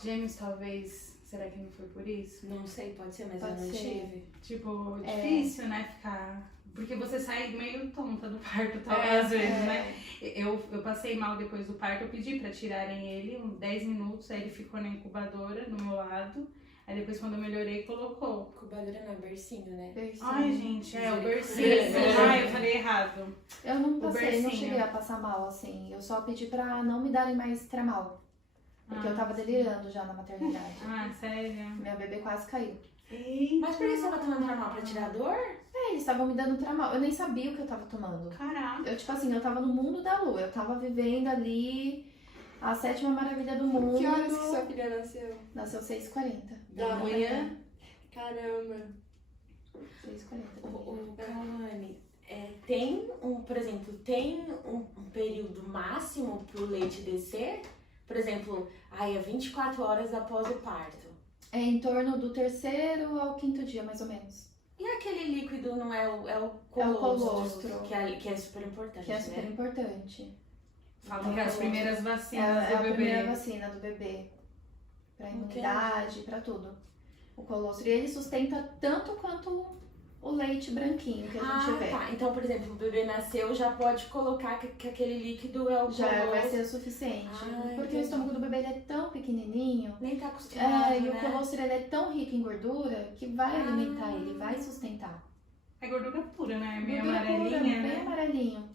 Gêmeos, talvez, será que não foi por isso? Não sei, pode ser, mas Pode eu não ser. tive. Tipo, difícil, né, ficar... Porque você sai meio tonta do parto, às vezes, né? Eu passei mal depois do parto, eu pedi pra tirarem ele, uns 10 minutos, aí ele ficou na incubadora, do meu lado. Aí depois, quando eu melhorei, colocou. Incubadora não, bercinho, né? Bercinho. Ai, gente, o bercinho. Bercinho. Ai, eu falei errado. Eu não O passei, não bercinho. cheguei a passar mal, assim. Eu só pedi pra não me darem mais tramal. Porque eu tava sim. delirando já na maternidade. Ah, sério? Minha bebê quase caiu. Mas por que você tava tomando normal? Pra tirar a dor? Eles estavam me dando tramal. Eu nem sabia o que eu tava tomando. Caraca. Eu, tipo assim, eu tava no mundo da lua. Eu tava vivendo ali a sétima maravilha do mundo. Que horas que sua filha nasceu? Nasceu 6h40. Da manhã? Caramba. 6h40. O Cauane, tem por exemplo, tem um período máximo pro leite descer? Por exemplo, é 24 horas após o parto. É em torno do 3º ao 5º dia, mais ou menos. E aquele líquido não é o É o colostro, colostro. que é super importante, Que é super né? importante. Falam que é as primeiras É, vacinas é a do bebê. primeira vacina do bebê. Pra imunidade, pra tudo. O colostro. E ele sustenta tanto quanto o leite branquinho que a gente vê. Tá. Então, por exemplo, o bebê nasceu, já pode colocar que aquele líquido é o Já colostro. vai ser o suficiente. Porque entendi. o estômago do bebê ele é tão pequenininho. Nem tá acostumado, E né? o colostro ele é tão rico em gordura que vai alimentar ele, vai sustentar. É gordura pura, né? Meio Gordura pura, amarelinha, bem né? amarelinho.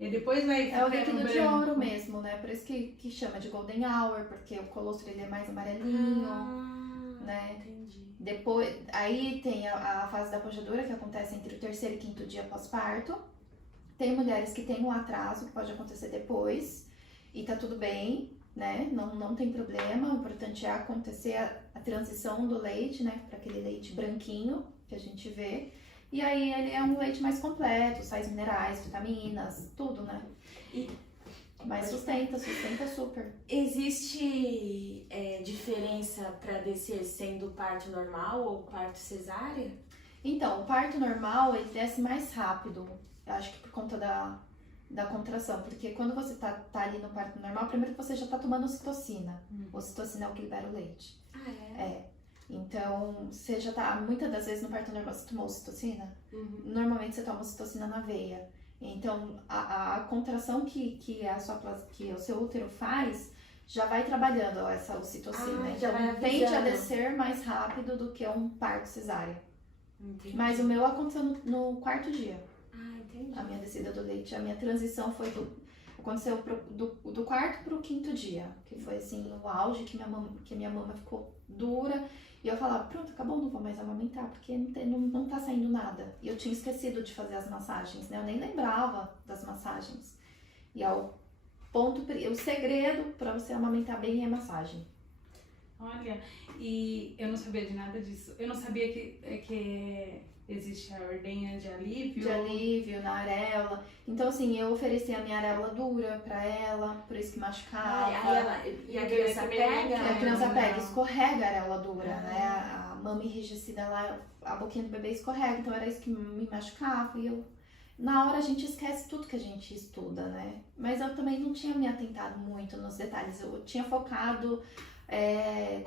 E depois vai É o ficando líquido de branco. ouro mesmo, né? Por isso que chama de Golden Hour, porque o colostro ele é mais amarelinho, né? Entendi. Depois, aí tem a fase da pojadura que acontece entre o 3º e 5º dia pós-parto. Tem mulheres que têm um atraso que pode acontecer depois e tá tudo bem, né? Não tem problema. O importante é acontecer a transição do leite, né? Para aquele leite branquinho que a gente vê. E aí ele é um leite mais completo, sais minerais, vitaminas, tudo, né? Mas sustenta super. Existe diferença para descer sendo parto normal ou parto cesárea? Então, o parto normal, ele desce mais rápido. Eu acho que por conta da contração. Porque quando você tá ali no parto normal, primeiro que você já tá tomando ocitocina. Ocitocina é o que libera o leite. Então, você já tá... Muitas das vezes no parto normal você tomou ocitocina. Normalmente você toma ocitocina na veia. Então, a contração que o seu útero faz já vai trabalhando essa ocitocina. já vai Então, tende a avisando. descer mais rápido do que um parto cesárea. Entendi. Mas o meu aconteceu no quarto dia. Entendi. A minha descida do leite, a minha transição aconteceu do quarto pro quinto dia, que foi assim o auge que minha mama ficou dura e eu falava, pronto, acabou, não vou mais amamentar porque não tá saindo nada. E eu tinha esquecido de fazer as massagens, né? Eu nem lembrava das massagens. E o segredo para você amamentar bem é a massagem. Olha, e eu não sabia de nada disso. Eu não sabia que existe a ordenha de alívio. De alívio na areola. Então, assim, eu ofereci a minha areola dura pra ela, por isso que machucava. E a criança pega? A criança pega, escorrega a areola dura, né? A mama enrijecida lá, a boquinha do bebê escorrega. Então, era isso que me machucava. E na hora a gente esquece tudo que a gente estuda, né? Mas eu também não tinha me atentado muito nos detalhes. Eu tinha focado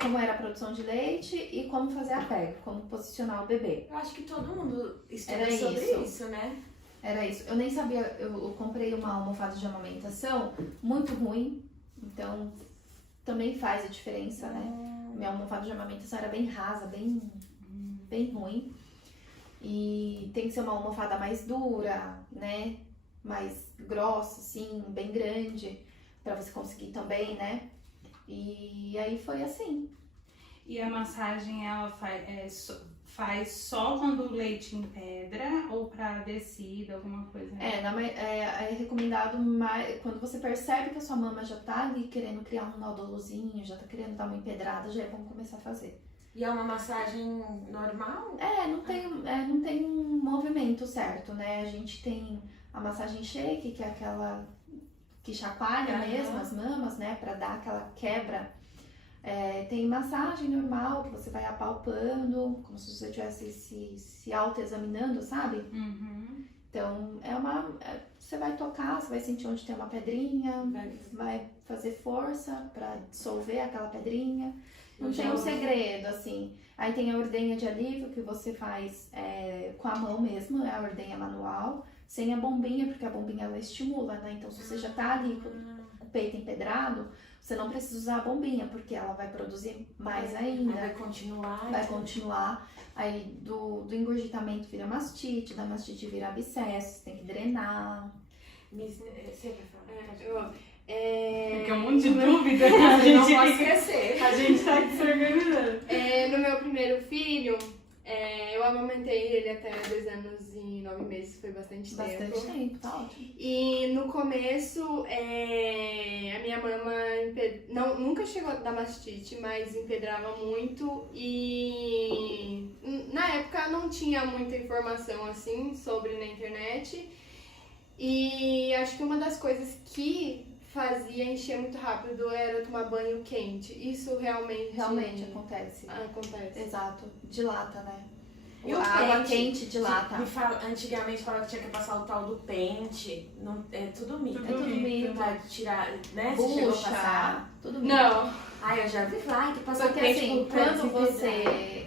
como era a produção de leite e como fazer a pega, como posicionar o bebê. Eu acho que todo mundo estuda Era sobre isso. isso, né? Era isso. Eu nem sabia, eu comprei uma almofada de amamentação muito ruim, então também faz a diferença, né? Minha almofada de amamentação era bem rasa, bem ruim. E tem que ser uma almofada mais dura, né? Mais grossa, assim, bem grande, pra você conseguir também, né? E aí foi assim. E a massagem ela faz só quando o leite empedra ou pra descida, alguma coisa? É recomendado mais quando você percebe que a sua mama já tá ali querendo criar um nódulozinho, já tá querendo dar uma empedrada, já é bom começar a fazer. E é uma massagem normal? Não tem um movimento certo, né? A gente tem a massagem shake, que é aquela que chacoalha mesmo as mamas, né? Pra dar aquela quebra. Tem massagem normal, que você vai apalpando, como se você estivesse se auto-examinando, sabe? Uhum. Então, você vai tocar, você vai sentir onde tem uma pedrinha, vai fazer força pra dissolver aquela pedrinha. Não tem um segredo, assim. Aí tem a ordenha de alívio, que você faz com a mão mesmo, é a ordenha manual, sem a bombinha, porque a bombinha ela estimula, né? Então, se você já tá ali com o peito empedrado, você não precisa usar a bombinha, porque ela vai produzir mais ainda. Vai continuar. Vai continuar. Aí do engurgitamento vira mastite, da mastite vira abscesso, tem que drenar. Você vai falar? Porque é um monte de dúvida. Não pode esquecer. A gente tá aqui se organizando. No meu primeiro filho, eu amamentei ele até 2 anos e 9 meses, foi bastante tempo. Bastante tempo, tá ótimo. E no começo, a minha mama nunca chegou a dar mastite, mas empedrava muito. E na época não tinha muita informação assim sobre na internet. E acho que uma das coisas que fazia encher muito rápido era tomar banho quente. Isso realmente acontece. Acontece. Exato. Dilata, né? E a o água pente? quente dilata. Antigamente falava que tinha que passar o tal do pente. Não, é tudo mito. É tudo mito. Pra tirar, né? Você chegou a Bucha, passar? tudo bem. Não. Eu já vi falar que passou Porque o pente assim, pra quando desinfetar. você...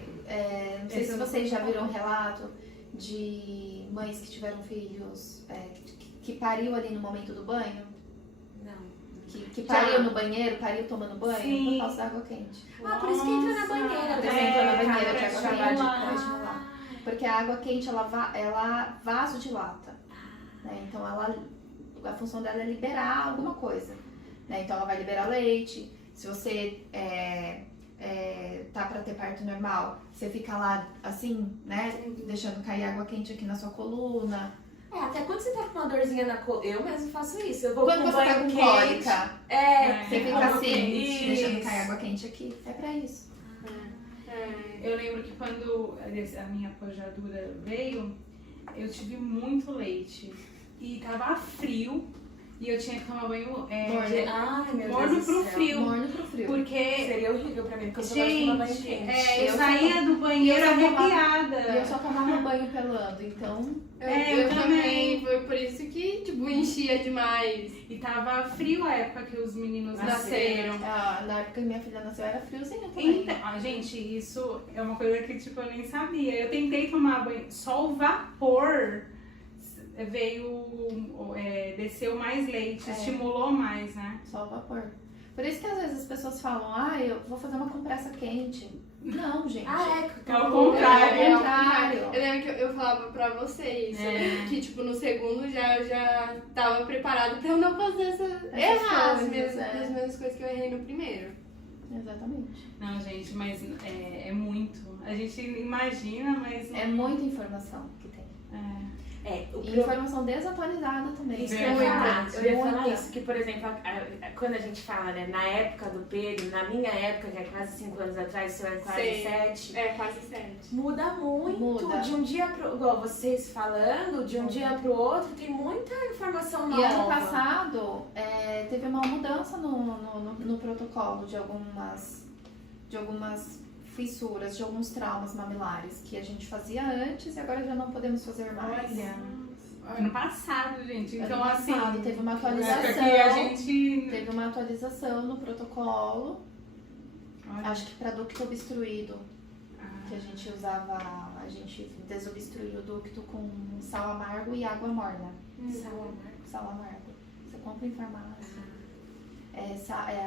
não sei se vocês já viram um relato de mães que tiveram filhos que pariu ali no momento do banho. Não. Que pariu no banheiro, pariu tomando banho, Sim. por causa da água quente. Por isso que entra na banheira. Por isso que entra na banheira de pra água estimular. quente, pra estimular. Porque a água quente, ela vasodilata. Né? Então, a função dela é liberar alguma coisa. Né? Então, ela vai liberar leite. Se você tá pra ter parto normal, você fica lá assim, né? Deixando cair água quente aqui na sua coluna. Até quando você tá com uma dorzinha na coluna, eu mesmo faço isso. Eu vou Quando com você banho tá com quente. cólica, você fica água assim, quente. deixando cair água quente aqui. É pra isso. Eu lembro que quando a minha pojadura veio, eu tive muito leite. E tava frio. E eu tinha que tomar banho morno pro frio. Morno pro frio. Porque, Seria horrível pra mim, porque eu só gosto de tomar banho gente, quente. eu saía do banheiro arrepiada. E eu só tomava banho pelando, então... Eu também. Foi por isso que, enchia demais. E tava frio a época que os meninos nasceram. Na época que minha filha nasceu era friozinho também. Então, gente, isso é uma coisa que eu nem sabia. Eu tentei tomar banho, só o vapor veio, desceu mais leite, estimulou mais, né? Só o vapor. Por isso que às vezes as pessoas falam, eu vou fazer uma compressa quente. Não, gente. É o contrário. É o contrário. Eu lembro que eu falava pra você isso, que tipo, no segundo eu já tava preparada pra eu não fazer errar as mesmas coisas que eu errei no primeiro. Exatamente. Não, gente, mas é muito. A gente imagina, mas... É muita informação que tem. E informação desatualizada também. Isso que eu ia falar isso, que por exemplo, quando a gente fala, né, na época do Pedro, na minha época, que é quase 5 anos atrás, seu é quase 7. É, quase 7. Muda muito. Muda. De um dia pro... Igual vocês falando, de um dia pro outro, tem muita informação nova. E ano passado, teve uma mudança no protocolo de algumas fissuras, de alguns traumas mamilares que a gente fazia antes e agora já não podemos fazer mais. Olha, ano passado, gente. Então, Ano assim... passado teve uma na época atualização. que a gente... Teve uma atualização no protocolo. Olha. Acho que para ducto obstruído, que Ah, a gente usava, a gente desobstruía o ducto com sal amargo e água morna. Sal amargo. Você compra em farmácia.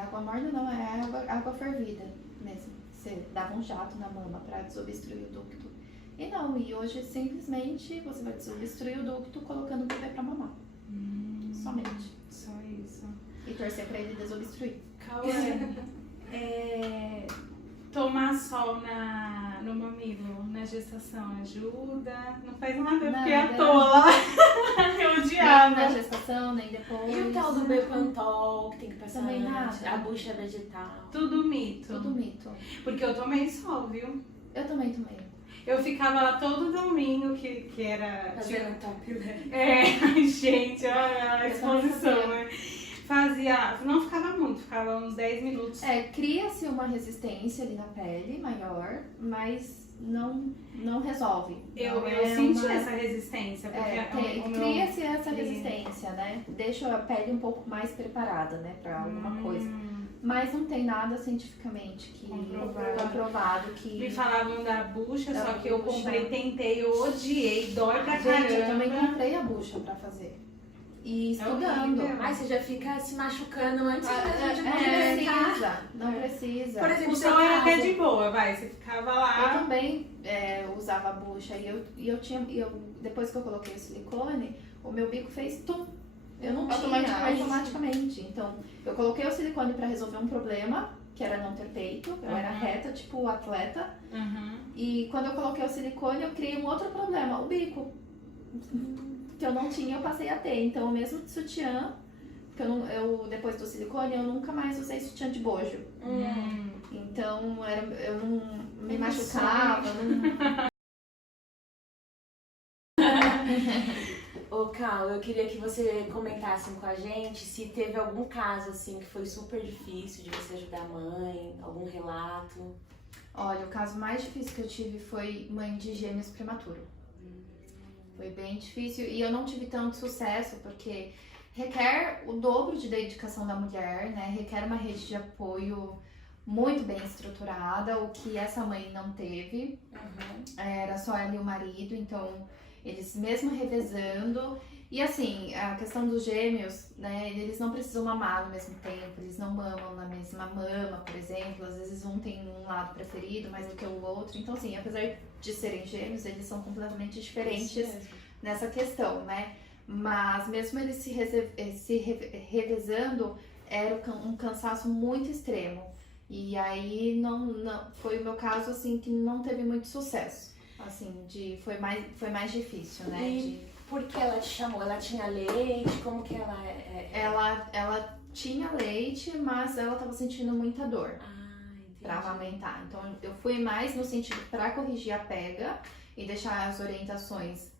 Água morna não, é água fervida mesmo. Você dava um jato na mama para desobstruir o ducto. E hoje simplesmente você vai desobstruir o ducto colocando o bebê para mamar. Somente. Só isso. E torcer para ele desobstruir. Cauê, tomar sol no mamilo, na gestação, ajuda? Não faz nada, eu fiquei à Nada. toa. Eu Nem na odiava. gestação, nem depois. E o tal do Bepantol, que tem que passar Também antes, nada. a bucha vegetal. Tudo mito. Tudo mito. Porque eu tomei sol, viu? Eu também tomei. Eu ficava lá todo domingo, que era... Fazendo top, né? Ai, gente, olha a Eu exposição, também né? Não ficava muito, ficava uns 10 minutos. Cria-se uma resistência ali na pele maior, mas não resolve. Eu Não é senti uma- essa resistência, porque o meu... Cria-se essa Cria. resistência, né? Deixa a pele um pouco mais preparada, né, pra alguma coisa. Hum. Mas não tem nada cientificamente que comprovado que... Me falavam da bucha, Da só que eu bucha. comprei, tentei, eu odiei, dói pra caramba. Gente, eu também comprei a bucha pra fazer. E estudando. horrível. Ai, você já fica se machucando antes mesmo de Não começar. precisa, não precisa. Por exemplo, O sol era até de boa, vai, você ficava Eu lá. também usava a bucha depois que eu coloquei o silicone, o meu bico fez tum. Eu não tinha automaticamente. Então, eu coloquei o silicone pra resolver um problema, que era não ter peito. Eu era reta, tipo atleta. Uhum. E quando eu coloquei o silicone, eu criei um outro problema, o bico. Que eu não tinha, eu passei a ter. Então, mesmo de sutiã, porque depois do silicone, eu nunca mais usei sutiã de bojo. Então, eu não me machucava. Ô, Cal, eu queria que você comentasse com a gente se teve algum caso, assim, que foi super difícil de você ajudar a mãe, algum relato. Olha, o caso mais difícil que eu tive foi mãe de gêmeos prematuro. Foi bem difícil e eu não tive tanto sucesso porque requer o dobro de dedicação da mulher, né? Requer uma rede de apoio muito bem estruturada, o que essa mãe não teve. Era só ela e o marido, então eles mesmo revezando. E assim, a questão dos gêmeos, né? Eles não precisam mamar no mesmo tempo, eles não mamam na mesma mama, por exemplo. Às vezes um tem um lado preferido mais do que o outro. Então, assim, apesar de serem gêmeos, eles são completamente diferentes nessa questão, né? Mas mesmo eles se revezando, era um cansaço muito extremo. E aí não foi o meu caso, assim, que não teve muito sucesso. Assim, foi mais difícil, né? Por que ela te chamou? Ela tinha leite? Como que ela Ela tinha leite, mas ela tava sentindo muita dor pra amamentar. Então eu fui mais no sentido pra corrigir a pega e deixar as orientações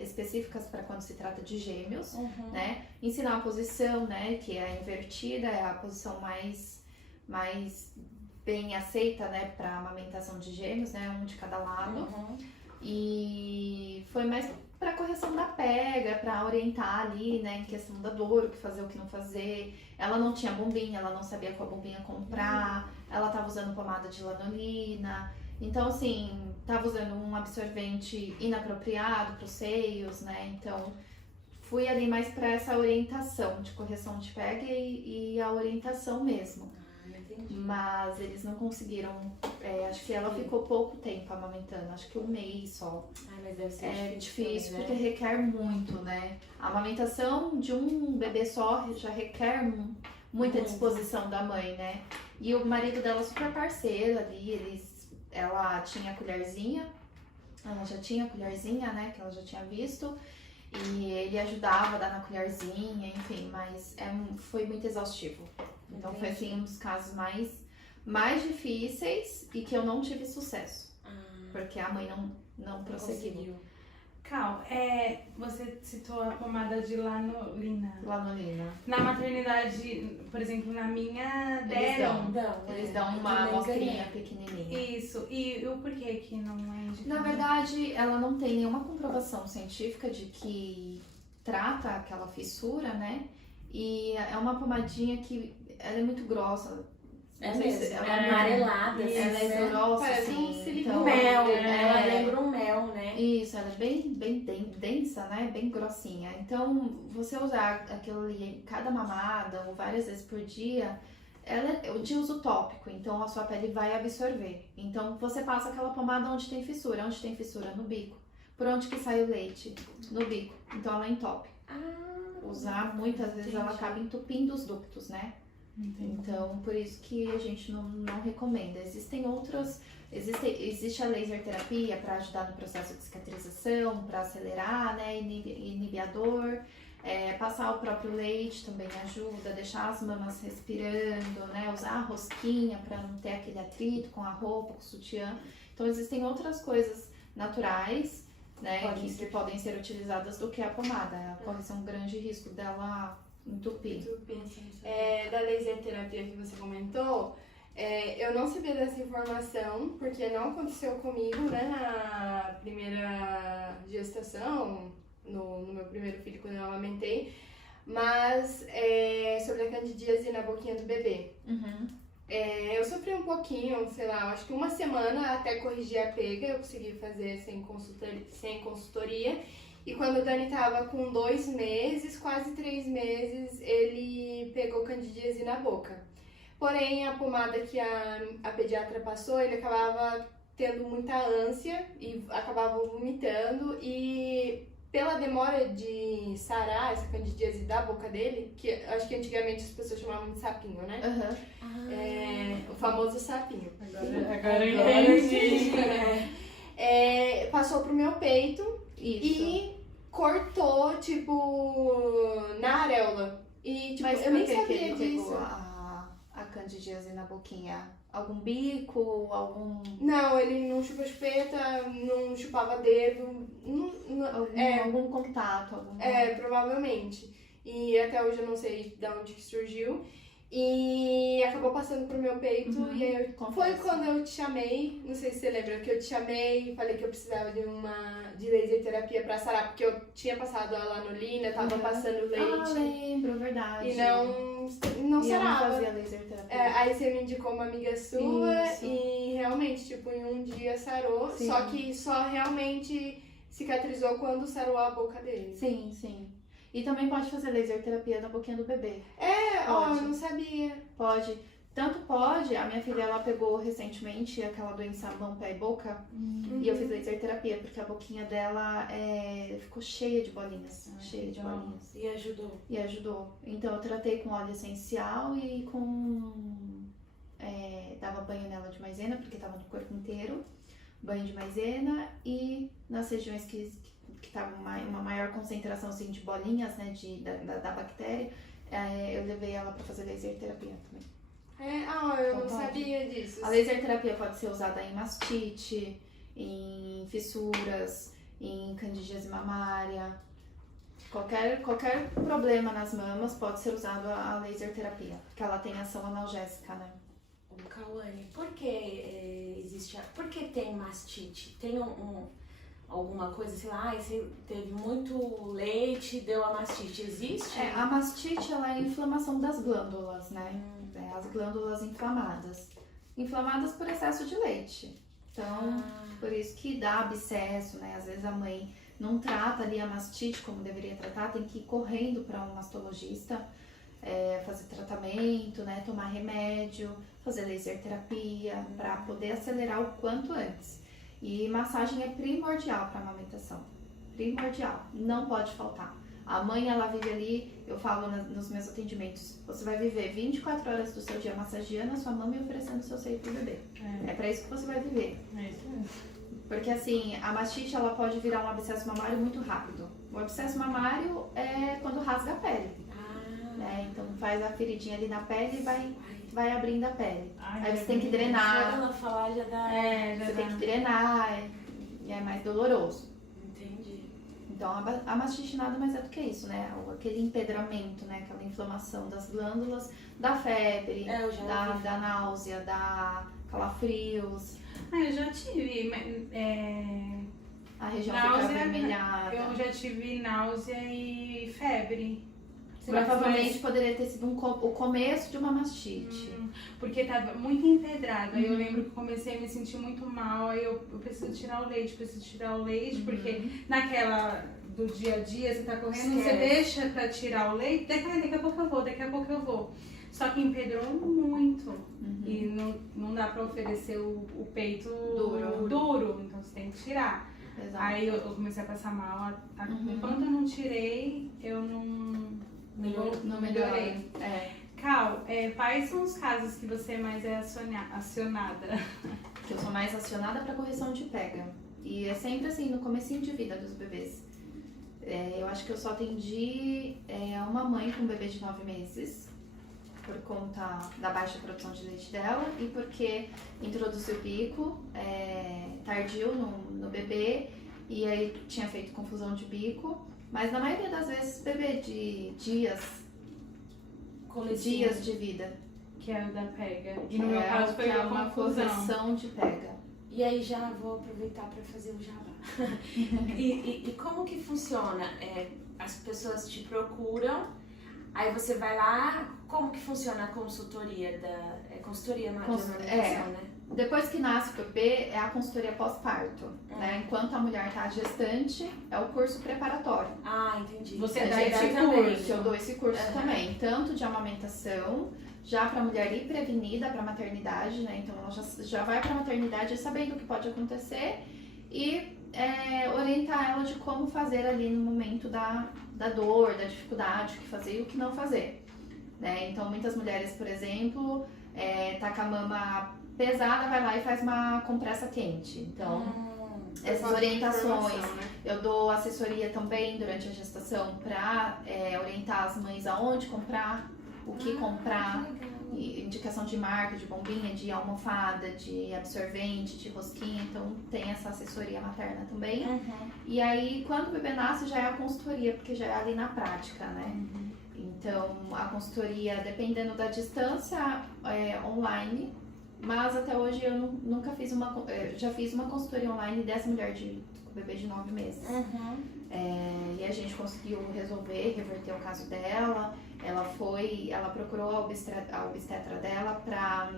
específicas para quando se trata de gêmeos, né? Ensinar a posição, né? Que é a invertida, é a posição mais bem aceita, né? Para amamentação de gêmeos, né? Um de cada lado. E foi mais para correção da pega, para orientar ali, né? Em questão da dor, o que fazer, o que não fazer. Ela não tinha bombinha, ela não sabia qual bombinha comprar. Ela tava usando pomada de lanolina. Então, assim, tava usando um absorvente inapropriado para os seios, né? Então, fui ali mais para essa orientação de correção de pega e a orientação mesmo. Entendi. Mas eles não conseguiram, acho que ela ficou pouco tempo amamentando, acho que 1 mês só. Ai, mas deve ser É difícil também, porque requer muito, né? A amamentação de um bebê só já requer muita disposição da mãe, né? E o marido dela super parceiro ali, ela tinha a colherzinha, ela já tinha a colherzinha, né? Que ela já tinha visto. E ele ajudava a dar na colherzinha, enfim, mas foi muito exaustivo. Então foi assim um dos casos mais difíceis e que eu não tive sucesso. Porque a mãe não prosseguiu. Cal, você citou a pomada de lanolina. Lanolina. Na maternidade, por exemplo, na minha deram. Eles dão uma amostrinha pequenininha. Isso. E o porquê que não é indicado? Na verdade, ela não tem nenhuma comprovação científica de que trata aquela fissura, né? E é uma pomadinha que ela é muito grossa. É Não sei se mesmo, ela é amarelada, ela é né? grossa, Parece um assim. silicone. Um mel, é, ela lembra um mel, né? Isso, ela é bem densa, né? Bem grossinha. Então, você usar aquilo ali em cada mamada ou várias vezes por dia, ela é de uso tópico, então a sua pele vai absorver. Então, você passa aquela pomada onde tem fissura. Onde tem fissura? No bico. Por onde que sai o leite? No bico. Então, ela entope. Usar, muitas vezes, ela acaba entupindo os ductos, né? Então, por isso que a gente não recomenda. Existem outras, existe a laser terapia para ajudar no processo de cicatrização, para acelerar, né, inibir a dor. Passar o próprio leite também ajuda, deixar as mamas respirando, né, usar a rosquinha para não ter aquele atrito com a roupa, com o sutiã. Então, existem outras coisas naturais, né, que podem ser utilizadas do que a pomada. Corre um grande risco dela entupir. Da laser terapia que você comentou, eu não sabia dessa informação, porque não aconteceu comigo, né, na primeira gestação, no meu primeiro filho, quando eu amamentei, mas sobre a candidíase na boquinha do bebê. Eu sofri um pouquinho, sei lá, acho que 1 semana até corrigir a pega, eu consegui fazer sem consultoria. E quando o Dani tava com 2 meses, quase 3 meses, ele pegou candidíase na boca. Porém, a pomada que a pediatra passou, ele acabava tendo muita ânsia e acabava vomitando. E pela demora de sarar essa candidíase da boca dele, que acho que antigamente as pessoas chamavam de sapinho, né? O famoso sapinho. Agora eu entendi. Passou pro meu peito. Isso. E cortou, tipo, na areola. E, tipo, Mas eu nem por que sabia ele disso. pegou a candidíase na boquinha? Algum bico, algum... Não, ele não chupa chupeta, não chupava dedo. Algum contato, algum... Provavelmente. E até hoje eu não sei de onde que surgiu. E acabou passando pro meu peito. E aí foi quando eu te chamei, não sei se você lembra, que eu te chamei e falei que eu precisava de laser terapia pra sarar, porque eu tinha passado a lanolina, tava passando leite. Lembro, verdade. E não E eu não sarava. fazia laser terapia. Aí você me indicou uma amiga sua Isso. e realmente, tipo, em um dia sarou. Sim. Só que só realmente cicatrizou quando sarou a boca dele. Sim. E também pode fazer laser terapia na boquinha do bebê. Eu não sabia. Pode. Tanto pode, a minha filha, ela pegou recentemente aquela doença mão, pé e boca. E eu fiz laser terapia, porque a boquinha dela ficou cheia de bolinhas. Cheia de bolinhas. E ajudou. Então eu tratei com óleo essencial e dava banho nela de maisena, porque tava no corpo inteiro. Banho de maisena e nas regiões que tava uma maior concentração assim, de bolinhas, né, da bactéria, eu levei ela pra fazer laser terapia também. Eu não Pode. sabia disso. A laser terapia pode ser usada em mastite, em fissuras, em candidíase mamária. Qualquer problema nas mamas pode ser usado a laser terapia, porque ela tem ação analgésica, né? Cauane, por que por que tem mastite? Tem alguma coisa, sei lá, você teve muito leite, deu a mastite, existe? A mastite, ela é a inflamação das glândulas, né? As glândulas inflamadas. Inflamadas por excesso de leite. Então, por isso que dá abscesso, né? Às vezes a mãe não trata ali a mastite como deveria tratar, tem que ir correndo para um mastologista, fazer tratamento, né, tomar remédio, fazer laser terapia, para poder acelerar o quanto antes. E massagem é primordial para amamentação, primordial, não pode faltar. A mãe, ela vive ali, eu falo nos meus atendimentos, você vai viver 24 horas do seu dia massageando a sua mama e oferecendo seu seio pro bebê. É para isso que você vai viver. É isso mesmo. Porque assim, a mastite, ela pode virar um abscesso mamário muito rápido. O abscesso mamário é quando rasga a pele, né? Então faz a feridinha ali na pele e vai abrindo a pele. Aí você tem que Só drenar, ela falar já dá. você tem que drenar, e é mais doloroso. Entendi. Então a mastite nada mais é do que isso, né? Aquele empedramento, né? Aquela inflamação das glândulas, da febre, Eu já ouvi. da náusea, da calafrios, Eu já tive. a região Náusea, fica avermelhada. Eu já tive náusea e febre. Provavelmente poderia ter sido o começo de uma mastite. Porque tava muito empedrado. Aí eu lembro que comecei a me sentir muito mal. Aí eu preciso tirar o leite, porque naquela do dia a dia, você tá correndo, você Esquece. deixa pra tirar o leite, daqui a pouco eu vou. Só que empedrou muito. E não dá pra oferecer o peito duro, então você tem que tirar. Exato. Aí eu comecei a passar mal. Enquanto eu não tirei, eu não melhorei. Cal, quais são os casos que você mais é acionada? Que eu sou mais acionada para correção de pega. E é sempre assim, no comecinho de vida dos bebês. Eu acho que eu só atendi uma mãe com um bebê de 9 meses, por conta da baixa produção de leite dela e porque introduziu bico tardio no bebê e aí tinha feito confusão de bico. Mas na maioria das vezes, bebê de dias de vida. Que é o da pega. E no meu caso foi é a uma confusão. correção de pega. E aí já vou aproveitar para fazer o jabá. e como que funciona? As pessoas te procuram, aí você vai lá, como que funciona a consultoria consultoria de amamentação, né? Depois que nasce o bebê, é a consultoria pós-parto, né? Enquanto a mulher está gestante, é o curso preparatório. Ah, entendi. Você Eu dá dou esse também. curso. Eu dou esse curso também, tanto de amamentação, já para a mulher ir prevenida para a maternidade, né? Então ela já vai para a maternidade sabendo o que pode acontecer e orientar ela de como fazer ali no momento da dor, da dificuldade, o que fazer e o que não fazer, né? Então muitas mulheres, por exemplo, tá com a mama pesada, vai lá e faz uma compressa quente. Então, essas orientações, Né? eu dou assessoria também durante a gestação para orientar as mães aonde comprar, o que comprar, indicação de marca, de bombinha, de almofada, de absorvente, de rosquinha, então tem essa assessoria materna também. E aí, quando o bebê nasce, já é a consultoria, porque já é ali na prática, né? Então, a consultoria, dependendo da distância, online, mas até hoje eu nunca fiz já fiz uma consultoria online dessa mulher com bebê de 9 meses. E a gente conseguiu reverter o caso dela. Ela procurou a obstetra dela para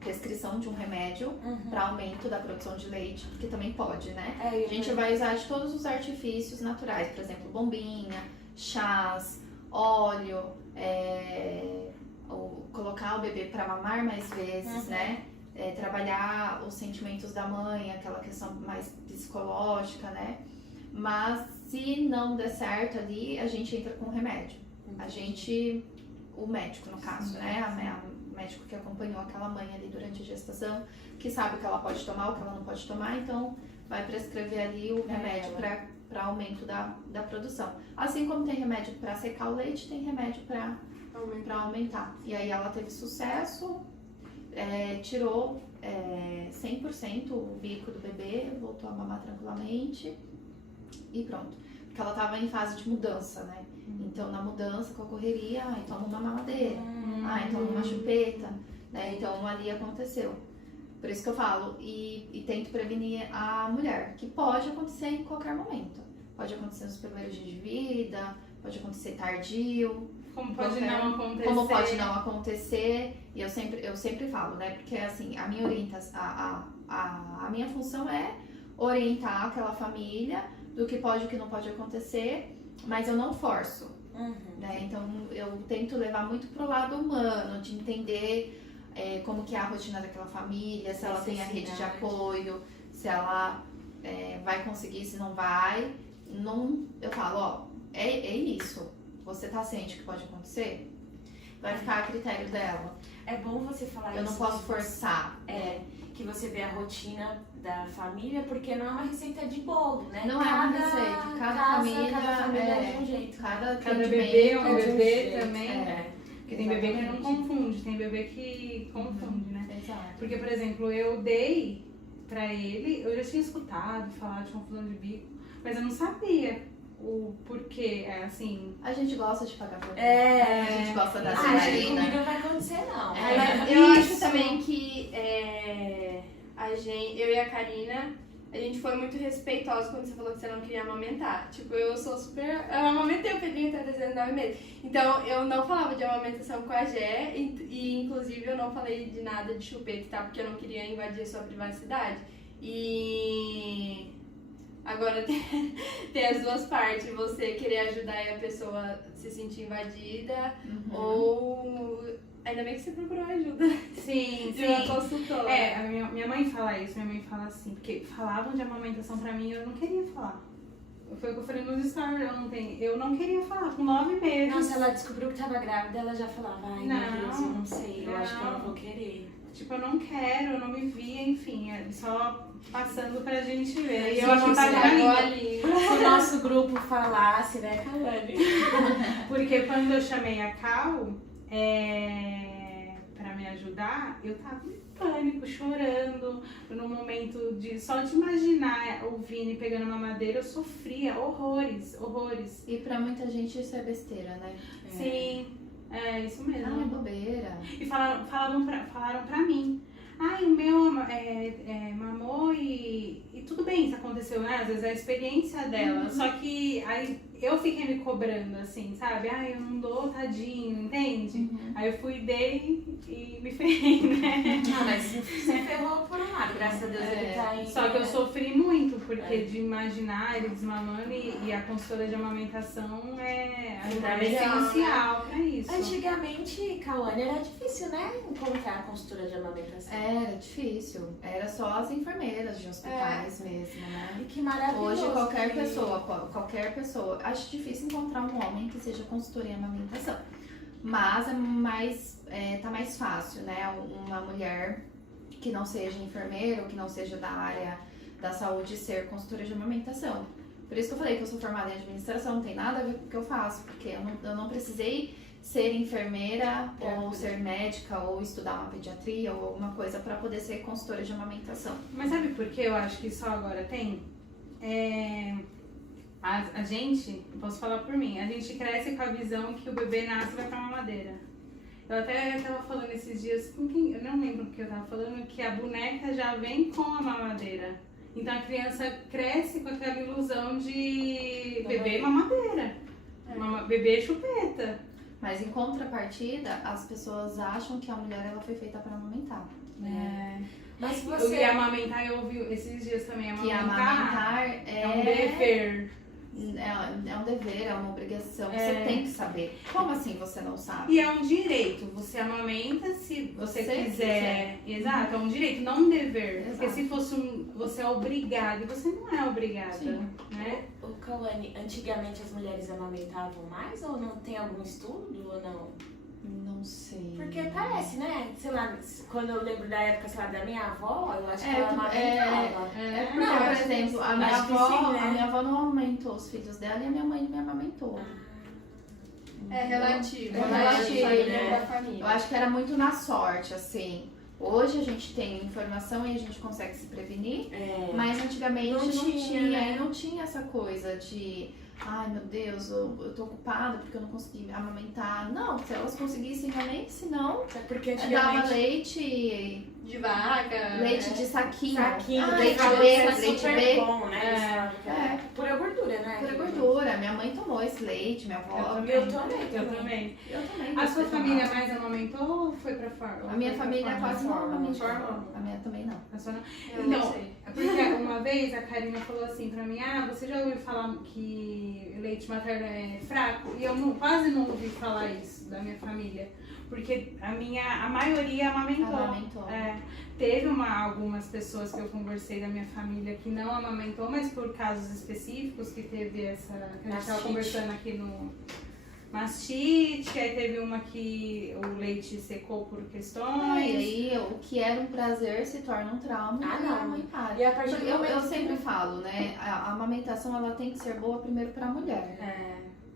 prescrição de um remédio para aumento da produção de leite, porque também pode, né? A gente vai usar de todos os artifícios naturais, por exemplo, bombinha, chás, óleo, colocar o bebê para mamar mais vezes, né? Trabalhar os sentimentos da mãe, aquela questão mais psicológica, né? Mas se não der certo ali, a gente entra com remédio. O médico no caso, né? O médico que acompanhou aquela mãe ali durante a gestação, que sabe o que ela pode tomar, o que ela não pode tomar, então vai prescrever ali o remédio para aumento da produção. Assim como tem remédio para secar o leite, tem remédio para aumentar. E aí ela teve sucesso, tirou 100% o bico do bebê, voltou a mamar tranquilamente e pronto. Porque ela estava em fase de mudança, né? Então na mudança, com a correria, toma uma mamadeira, toma uma chupeta, né? Então ali aconteceu. Por isso que eu falo, e tento prevenir a mulher, que pode acontecer em qualquer momento. Pode acontecer nos primeiros dias de vida, pode acontecer tardio. Como pode não acontecer. Como pode não acontecer. E eu sempre falo, né? Porque assim, a minha função é orientar aquela família do que pode e o que não pode acontecer, mas eu não forço. Uhum. Né? Então eu tento levar muito pro lado humano, de entender como que é a rotina daquela família, se ela tem a rede de apoio, se ela vai conseguir, se não vai. Não, eu falo, ó, é isso. Você tá ciente que pode acontecer? Vai ficar a critério dela. É bom você falar Eu isso. não posso forçar. Que você vê a rotina da família, porque não é uma receita de bolo, né? Não é uma receita. Cada família é de um jeito. Cada atendimento bebê é um de um bebê jeito, também. Porque tem bebê que não confunde, tem bebê que confunde, né? Exato. Porque, por exemplo, eu dei pra ele, eu já tinha escutado falar de confusão de bico, mas eu não sabia o porquê, assim. A gente gosta de pagar por É. A gente gosta da Acho que adrenalina. comigo não vai acontecer, não. Eu acho Isso. também que eu e a Karina, a gente foi muito respeitosa quando você falou que você não queria amamentar. Tipo, eu sou super... Eu amamentei o Pedrinho até 19 meses. Então, eu não falava de amamentação com a Gé e inclusive, eu não falei de nada de chupeta e tal, porque eu não queria invadir a sua privacidade. E... Agora tem as duas partes, você querer ajudar e a pessoa se sentir invadida, ou ainda bem que você procurou ajuda Sim, de uma consultora. A minha mãe fala isso, minha mãe fala assim, porque falavam de amamentação pra mim e eu não queria falar. Foi o que eu falei nos stories, eu não queria falar, com 9 meses. Nossa, ela descobriu que tava grávida, ela já falava, ai meu Deus, eu não sei, eu acho que eu não vou querer. Tipo, eu não quero, eu não me via, enfim, só passando pra gente ver. E Se eu acho que tá ali. Se o nosso grupo falasse, né, Kawane? Porque quando eu chamei a Cal pra me ajudar, eu tava em pânico, chorando. No momento só de imaginar o Vini pegando uma madeira, eu sofria horrores, horrores. E pra muita gente isso é besteira, né? Sim, é isso mesmo. Ah, é bobeira. E falaram pra mim, ai, o meu mamou e tudo bem, isso aconteceu, né? Às vezes é a experiência dela. Só que aí eu fiquei me cobrando, assim, sabe? Ai, eu não dou, tadinho, entende? Aí eu fui, dei e me ferrei, né? Ah, mas você ferrou por um lado, graças a Deus ele tá aí. Só que eu sofri muito, porque de imaginar ele desmamando e a consultora de amamentação é essencial pra isso. Antigamente, Kawane, era difícil, né? Encontrar a consultora de amamentação. Era difícil. Era só as enfermeiras de hospitais mesmo, né? E que maravilhoso. Hoje qualquer pessoa. Acho difícil encontrar um homem que seja consultor em amamentação. Mas tá mais fácil, né? Uma mulher que não seja enfermeira ou que não seja da área da saúde ser consultora de amamentação. Por isso que eu falei que eu sou formada em administração, não tem nada a ver com o que eu faço, porque eu não precisei ser enfermeira ou ser médica ou estudar uma pediatria ou alguma coisa para poder ser consultora de amamentação. Mas sabe por que eu acho que só agora tem? A gente, posso falar por mim, a gente cresce com a visão que o bebê nasce e vai pra mamadeira. Eu até tava falando esses dias com quem, eu não lembro o que eu tava falando, que a boneca já vem com a mamadeira. Então a criança cresce com aquela ilusão de bebê mamadeira, bebê chupeta. Mas em contrapartida, as pessoas acham que a mulher ela foi feita para amamentar. Mas Eu você... ia amamentar, eu ouvi esses dias também, Que amamentar é um dever. É um dever, é uma obrigação, você tem que saber. Como assim você não sabe? E é um direito, você amamenta se você quiser. Exato, é um direito, não um dever. Exato. Porque se fosse você é obrigado, e você não é obrigada, Sim. né? O Kawane, antigamente as mulheres amamentavam mais ou não tem algum estudo ou não? Não sei. Porque parece, né? Sei lá, quando eu lembro da época, sei lá, da minha avó, eu acho que ela porque, amamentava. porque, Não, por acho que exemplo, sim. a minha Acho que avó, sim, né? a minha avó não amamentou os filhos dela e a minha mãe me amamentou. É relativo. É relativo, da família. Eu acho que era muito na sorte, assim. Hoje a gente tem informação e a gente consegue se prevenir, mas antigamente não tinha essa coisa de ai meu Deus, eu tô ocupada porque eu não consegui amamentar. Não, se elas conseguissem também, senão É porque dava antigamente... leite De vaca. leite de saquinho. leite verde, leite super verde. bom, né? Eles falavam que era pura gordura, né? Pura gordura. Minha mãe tomou esse leite, minha avó. Eu também. Eu também. Eu também. As sua família mais amamentou ou foi pra fora? A minha família quase não amamentou. Forma? A minha também não. A sua não? Eu Então, não sei. é porque uma vez a Karina falou assim pra mim, você já ouviu falar que leite materno é fraco? E eu quase não ouvi falar isso da minha família. Porque a maioria amamentou. Amamentou. Teve algumas pessoas que eu conversei da minha família que não amamentou, mas por casos específicos, que teve essa... que a gente estava conversando aqui no mastite, aí teve uma que o leite secou por questões. E aí, o que era um prazer se torna um trauma e a mãe para. E a partir do Eu momento sempre falo, né? A amamentação ela tem que ser boa primeiro para a mulher.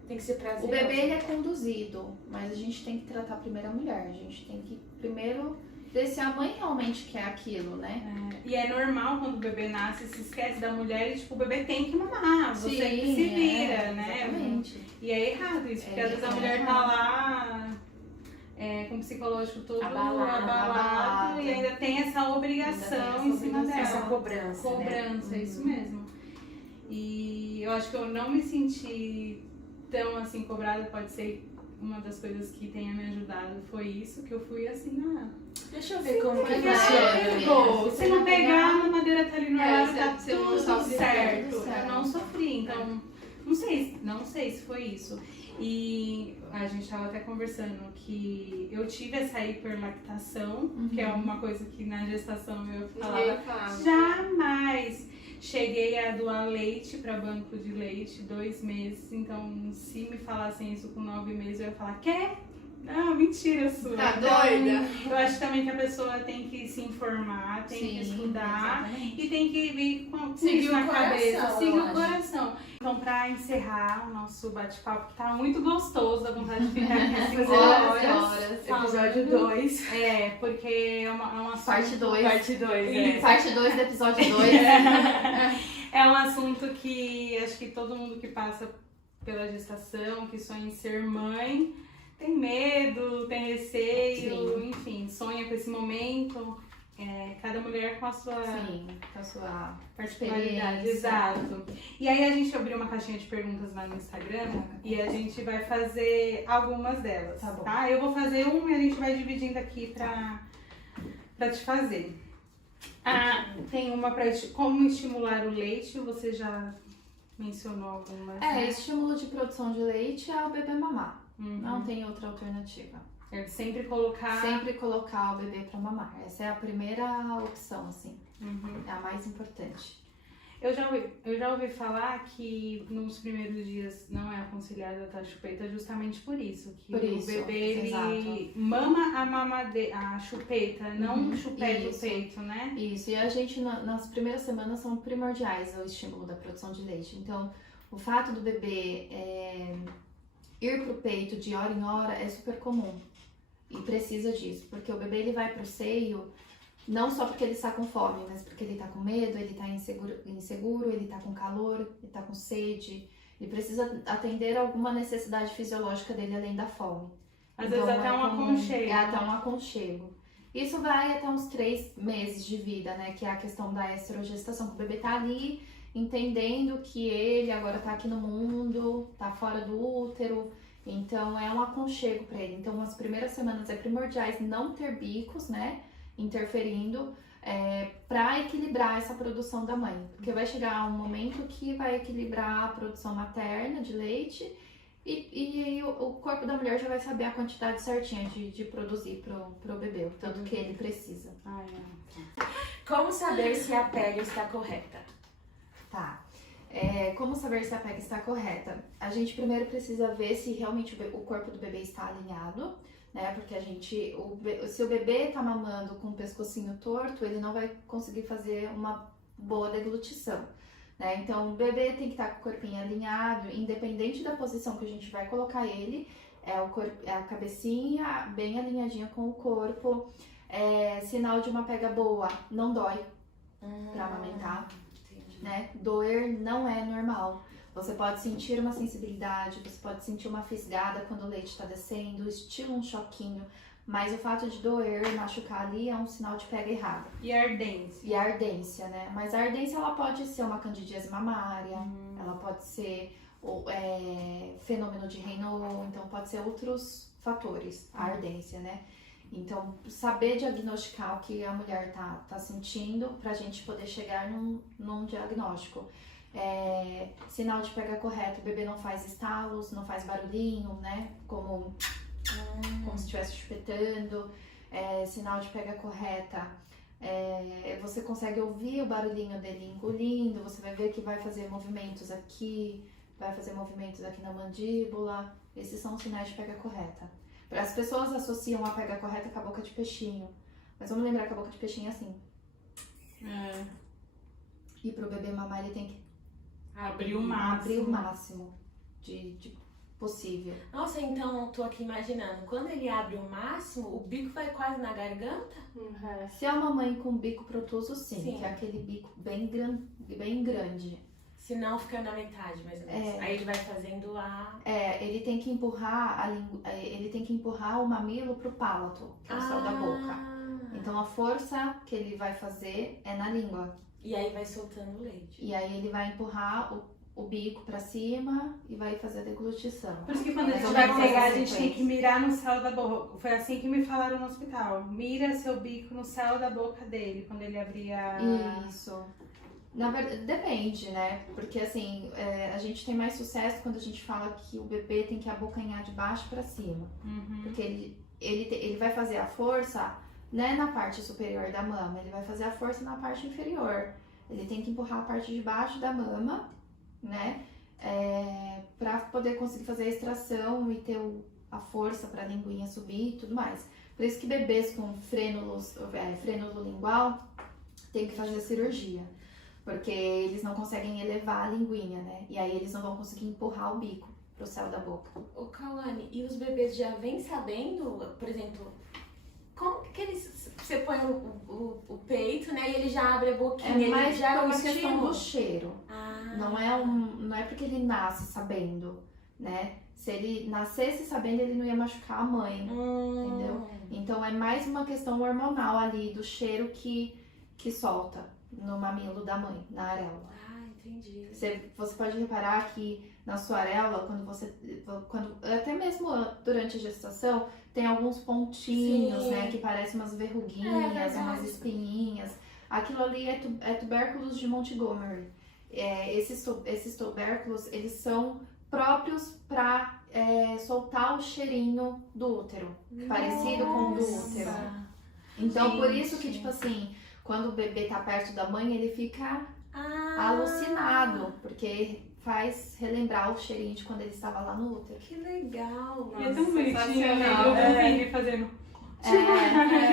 tem que ser O prazeroso. bebê ele é conduzido, mas a gente tem que tratar primeiro a mulher. A gente tem que primeiro ver se a mãe realmente quer aquilo, né? E é normal quando o bebê nasce, se esquece da mulher e tipo, o bebê tem que mamar, você Sim, que se vira, né? Exatamente. E é errado isso, porque às vezes a mulher tá lá com o psicológico todo abalado e ainda tem essa obrigação em cima dela. Essa cobrança, Cobrança, isso mesmo. E eu acho que eu não me senti tão assim cobrada, pode ser uma das coisas que tenha me ajudado, foi isso, que eu fui assim, Deixa eu ver como que funciona. Se não pegar, a madeira tá ali no ar, tá você não tudo sofre certo. tudo certo. Eu não sofri, então não sei se foi isso. E a gente tava até conversando que eu tive essa hiperlactação, que é uma coisa que na gestação eu falava, jamais cheguei a doar leite para banco de leite 2 meses, então se me falassem isso com 9 meses eu ia falar, quê? Não, mentira sua. Tá Então, doida? eu acho também que a pessoa tem que se informar, tem que estudar Exatamente. e tem que vir com Seguir isso o na coração, cabeça, seguir eu o acho. coração. Então, pra encerrar o nosso bate-papo, que tá muito gostoso, a vontade de ficar aqui 5 horas. Episódio 2. Porque é um assunto... Parte 2. Parte 2, Parte 2 do episódio 2. É um assunto que acho que todo mundo que passa pela gestação, que sonha em ser mãe, tem medo, tem receio, enfim, sonha com esse momento. Cada mulher com a sua Sim, com a sua particularidade. experiência. Exato. E aí a gente abriu uma caixinha de perguntas lá no Instagram e a gente vai fazer algumas delas, Tá bom. tá? Eu vou fazer uma e a gente vai dividindo aqui pra te fazer. Tem uma pra como estimular o leite, você já mencionou algumas, né? Estímulo de produção de leite é o bebê mamar. Uhum. Não tem outra alternativa. É sempre colocar... Sempre colocar o bebê para mamar. Essa é a primeira opção, assim. Uhum. É a mais importante. Eu já ouvi falar que nos primeiros dias não é aconselhado a dar chupeta justamente por isso. Que Por isso, o bebê, ele exato. mama a chupeta, não chupeta o isso. peito, né? Isso, e a gente nas primeiras semanas são primordiais o estímulo da produção de leite. Então, o fato do bebê ir pro peito de hora em hora é super comum. E precisa disso, porque o bebê ele vai pro seio não só porque ele está com fome, mas porque ele tá com medo, ele tá inseguro, ele tá com calor, ele tá com sede. Ele precisa atender alguma necessidade fisiológica dele além da fome. Às vezes até um aconchego. É até um aconchego. Isso vai até uns 3 meses de vida, né? Que é a questão da esterogestação, que o bebê tá ali entendendo que ele agora tá aqui no mundo, tá fora do útero. Então é um aconchego para ele. Então as primeiras semanas é primordiais não ter bicos, né? Interferindo para equilibrar essa produção da mãe. Porque vai chegar um momento que vai equilibrar a produção materna de leite e aí o corpo da mulher já vai saber a quantidade certinha de produzir pro bebê, o tanto que ele precisa. Como saber se a pele está correta? Tá. Como saber se a pega está correta? A gente primeiro precisa ver se realmente o corpo do bebê está alinhado, né? Porque se o bebê tá mamando com o pescocinho torto, ele não vai conseguir fazer uma boa deglutição, né? Então, o bebê tem que estar com o corpinho alinhado, independente da posição que a gente vai colocar ele, a cabecinha bem alinhadinha com o corpo. Sinal de uma pega boa, não dói para amamentar. Né? Doer não é normal. Você pode sentir uma sensibilidade, você pode sentir uma fisgada quando o leite está descendo, estilo um choquinho, mas o fato de doer, machucar ali é um sinal de pega errada. E a ardência? E a ardência, né? Mas a ardência ela pode ser uma candidíase mamária, ela pode ser ou fenômeno de Raynaud, então pode ser outros fatores, a ardência, né? Então, saber diagnosticar o que a mulher tá sentindo pra gente poder chegar num diagnóstico. Sinal de pega correto, o bebê não faz estalos, não faz barulhinho, né? Como se estivesse chupetando. Sinal de pega correta, você consegue ouvir o barulhinho dele engolindo, você vai ver que vai fazer movimentos aqui, vai fazer movimentos aqui na mandíbula. Esses são os sinais de pega correta. As pessoas associam a pega correta com a boca de peixinho, mas vamos lembrar que a boca de peixinho é assim. E pro bebê mamar ele tem que abrir o máximo de possível. Nossa, então tô aqui imaginando, quando ele abre o máximo, o bico vai quase na garganta? Se é uma mãe com bico protuso, sim. Que é aquele bico bem grande. Se não, fica na metade, mais ou menos. Aí ele vai fazendo ele tem que empurrar ele tem que empurrar o mamilo pro palato, que é o céu da boca. Então a força que ele vai fazer é na língua. E aí vai soltando o leite. E aí ele vai empurrar o bico pra cima e vai fazer a deglutição. Por isso que quando a gente vai pegar, a gente tem que mirar no céu da boca. Foi assim que me falaram no hospital. Mira seu bico no céu da boca dele, quando ele abria... Isso. Na verdade, depende, né? Porque assim, a gente tem mais sucesso quando a gente fala que o bebê tem que abocanhar de baixo pra cima. Porque ele vai fazer a força, né, na parte superior da mama, ele vai fazer a força na parte inferior. Ele tem que empurrar a parte de baixo da mama, né, pra poder conseguir fazer a extração e ter a força pra linguinha subir e tudo mais. Por isso que bebês com frênulo lingual tem que fazer cirurgia. Porque eles não conseguem elevar a linguinha, né? E aí eles não vão conseguir empurrar o bico pro céu da boca. Ô, Cauane, e os bebês já vêm sabendo, por exemplo, como que eles... Você põe o peito, né? E ele já abre a boquinha, mais ele já por uma questão do cheiro. Ah. Não é porque ele nasce sabendo, né? Se ele nascesse sabendo, ele não ia machucar a mãe, entendeu? Então é mais uma questão hormonal ali, do cheiro que solta no mamilo da mãe, na areola. Ah, entendi. Você pode reparar que na sua areola, até mesmo durante a gestação, tem alguns pontinhos, Sim. né, que parecem umas verruguinhas, verdade. umas espinhinhas. Aquilo ali é tubérculos de Montgomery. Esses tubérculos, eles são próprios para soltar o cheirinho do útero, parecido com o do útero. Então, por isso que, tipo assim, quando o bebê tá perto da mãe, ele fica alucinado, porque faz relembrar o cheirinho de quando ele estava lá no útero. Que legal. E é tão bonitinho, né? sensacional. Eu vi ele fazendo... Então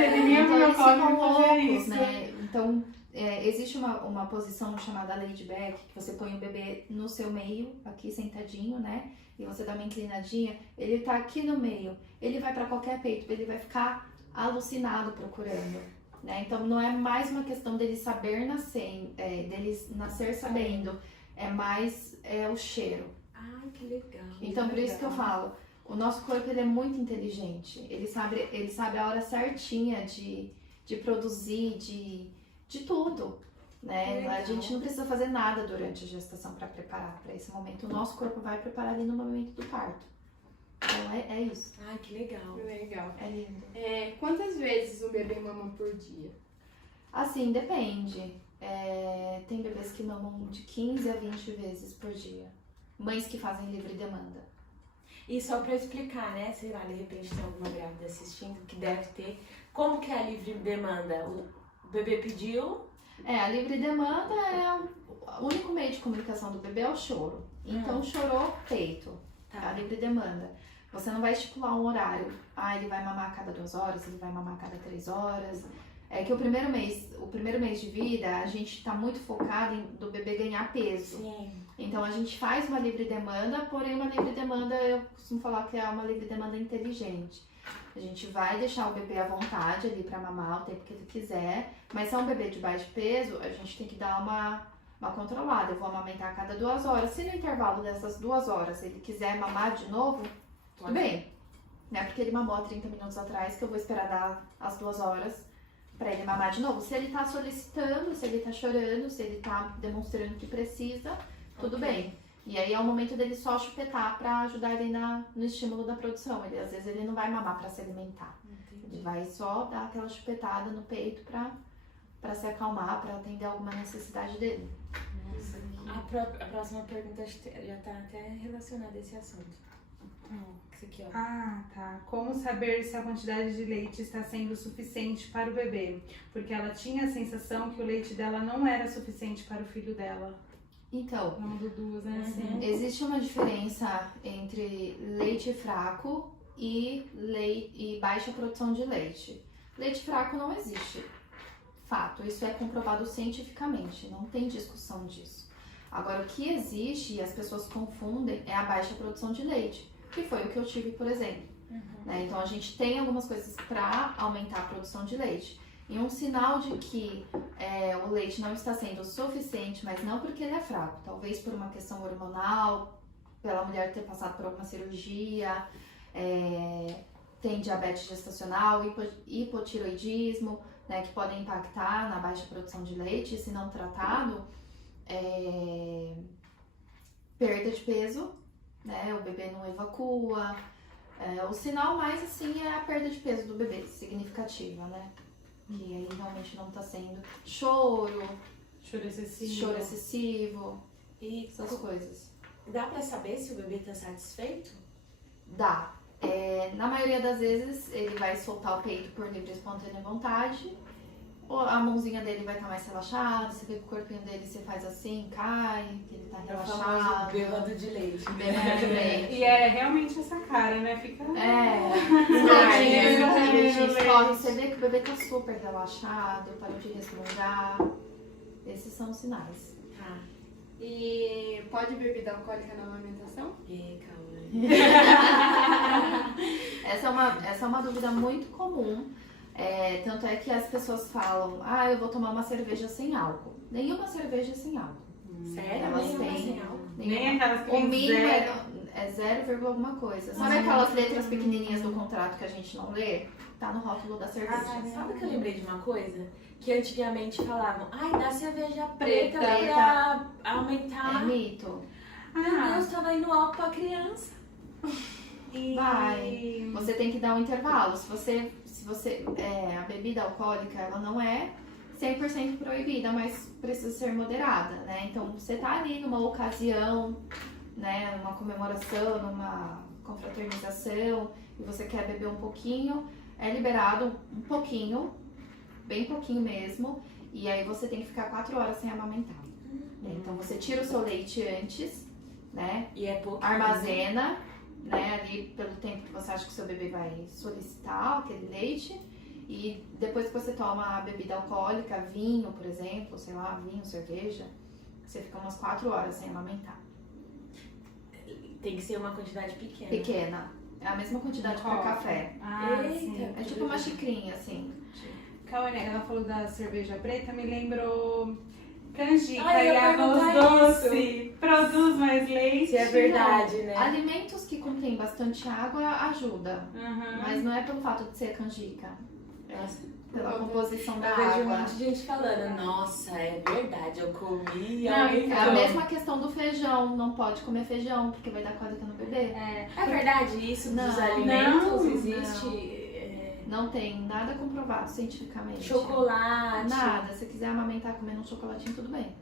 eles ficam fazer loucos, isso. né? Então, existe uma posição chamada Lady Back, que você põe o bebê no seu meio, aqui sentadinho, né? E você dá uma inclinadinha, ele tá aqui no meio, ele vai pra qualquer peito, ele vai ficar alucinado procurando, né? Então não é mais uma questão dele saber nascer, deles nascer sabendo, é mais o cheiro. Ai, que legal. Então por isso que eu falo, o nosso corpo ele é muito inteligente, ele sabe a hora certinha de produzir, de tudo, né? Legal. A gente não precisa fazer nada durante a gestação para preparar para esse momento, o nosso corpo vai preparar ali no momento do parto. Então é isso. Ai, que legal. Legal. É lindo. Quantas vezes o bebê mama por dia? Assim, depende. Tem bebês que mamam de 15 a 20 vezes por dia. Mães que fazem livre demanda. E só pra explicar, né? Sei lá, de repente tem alguma grávida assistindo que deve ter. Como que é a livre demanda? O bebê pediu? A livre demanda o único meio de comunicação do bebê é o choro. Então chorou, peito. Tá. A livre demanda. Você não vai estipular um horário. Ele vai mamar a cada 2 horas, ele vai mamar a cada 3 horas. É que o primeiro mês de vida, a gente tá muito focado do bebê ganhar peso. Sim. Então a gente faz uma livre demanda, porém uma livre demanda, eu costumo falar que é uma livre demanda inteligente. A gente vai deixar o bebê à vontade ali pra mamar o tempo que ele quiser, mas se é um bebê de baixo peso, a gente tem que dar uma controlada. Eu vou amamentar a cada 2 horas. Se no intervalo dessas 2 horas ele quiser mamar de novo, tudo bem. Não é porque ele mamou há 30 minutos atrás que eu vou esperar dar as 2 horas pra ele mamar de novo. Se ele tá solicitando, se ele tá chorando, se ele tá demonstrando que precisa, tudo bem. E aí é o momento dele só chupetar pra ajudar ele no estímulo da produção. Às vezes ele não vai mamar pra se alimentar. Ele vai só dar aquela chupetada no peito pra se acalmar, pra atender alguma necessidade dele. Nossa, a próxima pergunta já tá até relacionada a esse assunto. Isso aqui, ó. Ah, tá. Como saber se a quantidade de leite está sendo suficiente para o bebê? Porque ela tinha a sensação que o leite dela não era suficiente para o filho dela. Então, Vamos do duas, né? existe uma diferença entre leite fraco e baixa produção de leite. Leite fraco não existe. Fato, isso é comprovado cientificamente, não tem discussão disso. Agora, o que existe e as pessoas confundem é a baixa produção de leite, que foi o que eu tive, por exemplo. Né? Então, a gente tem algumas coisas para aumentar a produção de leite. E um sinal de que o leite não está sendo suficiente, mas não porque ele é fraco, talvez por uma questão hormonal, pela mulher ter passado por alguma cirurgia, tem diabetes gestacional, hipotiroidismo, né, que podem impactar na baixa produção de leite, se não tratado, perda de peso, né, o bebê não evacua. O sinal mais assim é a perda de peso do bebê, significativa, né? Que aí realmente não tá sendo choro excessivo, E essas coisas. dá pra saber se o bebê tá satisfeito? Dá. Na maioria das vezes ele vai soltar o peito por livre e espontânea vontade, ou a mãozinha dele vai estar mais relaxada, você vê que o corpinho dele você faz assim, cai, que ele tá relaxado. Bêbado de leite. Bêbado de leite. E é realmente essa cara, né? Fica. Escorre, você vê que o bebê tá super relaxado, parou de resmungar. Esses são os sinais. Tá. E pode bebida alcoólica na amamentação? Calma. Essa é uma dúvida muito comum. Tanto é que as pessoas falam, eu vou tomar uma cerveja sem álcool. Nenhuma cerveja é sem álcool. Sério? Elas Nenhuma têm- sem álcool? Nem aquelas que O tem mínimo zero. é 0, alguma coisa. Sabe aquelas letras pequenininhas do contrato que a gente não lê? Tá no rótulo da cerveja. Sabe que eu lembrei de uma coisa? Que antigamente falavam, dá cerveja preta Preta. pra É aumentar. mito. Meu Deus, tava indo álcool pra criança. E... Vai. Você tem que dar um intervalo. Se você a bebida alcoólica, ela não é 100% proibida, mas precisa ser moderada, né? Então, você tá ali numa ocasião, né, numa comemoração, numa confraternização, e você quer beber um pouquinho, é liberado um pouquinho, bem pouquinho mesmo, e aí você tem que ficar 4 horas sem amamentar. Então, você tira o seu leite antes, né? E é pouco. Armazena, né, ali pelo tempo que você acha que o seu bebê vai solicitar aquele leite, e depois que você toma a bebida alcoólica, vinho, por exemplo, sei lá, vinho, cerveja, você fica umas 4 horas sem amamentar. Tem que ser uma quantidade pequena. Pequena. É a mesma quantidade para Copo. café. Eita. Sim. É tipo uma xicrinha, assim. Cauane, ela falou da cerveja preta, me lembrou canjica Ai, eu e ia arroz perguntar doce. Produz mais leite. Se é verdade, né? Alimentos que contêm bastante água ajuda, Uhum. mas não é pelo fato de ser canjica. É pela composição da Eu vejo um água. monte de gente falando, nossa, é verdade, eu comi. Não, aumentou. É a mesma questão do feijão, não pode comer feijão porque vai dar cólica no bebê. É verdade isso dos Não, alimentos? não, Existe Não tem nada comprovado cientificamente. chocolate. Nada. Se quiser amamentar comendo um chocolatinho, tudo bem.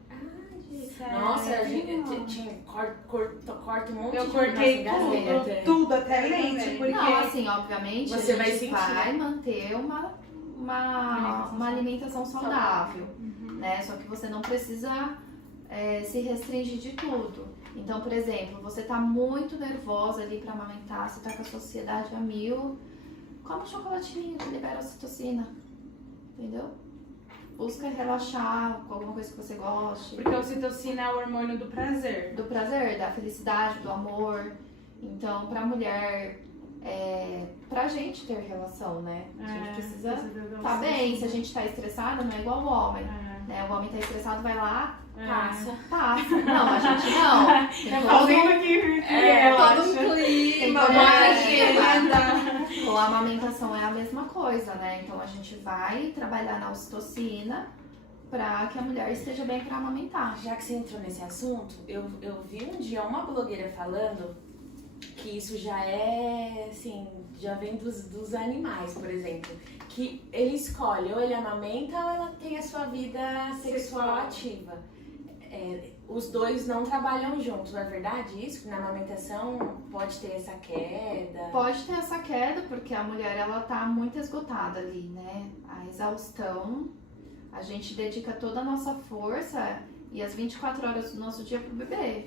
Sério? Nossa, a gente corta um monte Eu de cortei nossa gazeta. tudo, até leite, porque... Não, assim, obviamente, Você a vai gente sentir. vai manter uma alimentação saudável, né? Só que você não precisa se restringir de tudo. Então, por exemplo, você tá muito nervosa ali pra amamentar, você tá com a sua ansiedade a 1000, come um chocolatinho que libera ocitocina, entendeu? Busca relaxar com alguma coisa que você goste. Porque a ocitocina é o hormônio do prazer. Do prazer, da felicidade, do amor. Então, pra mulher, pra gente ter relação, né? A gente precisa tá bem. Se a gente tá estressada, não é igual o homem. Né? O homem tá estressado, vai lá, Passa. passa. Não, a gente não. Tem Tá todo fazendo aqui, Todo um clima, Tem imagina. Com a amamentação é a mesma coisa, né? Então a gente vai trabalhar na ocitocina para que a mulher esteja bem para amamentar. Já que você entrou nesse assunto, eu vi um dia uma blogueira falando que isso já é, assim, já vem dos animais, por exemplo. Que ele escolhe, ou ele amamenta ou ela tem a sua vida sexual ativa. Os dois não trabalham juntos, não é verdade isso? Na amamentação pode ter essa queda? Pode ter essa queda, porque a mulher ela tá muito esgotada ali, né? A exaustão, a gente dedica toda a nossa força e as 24 horas do nosso dia pro bebê.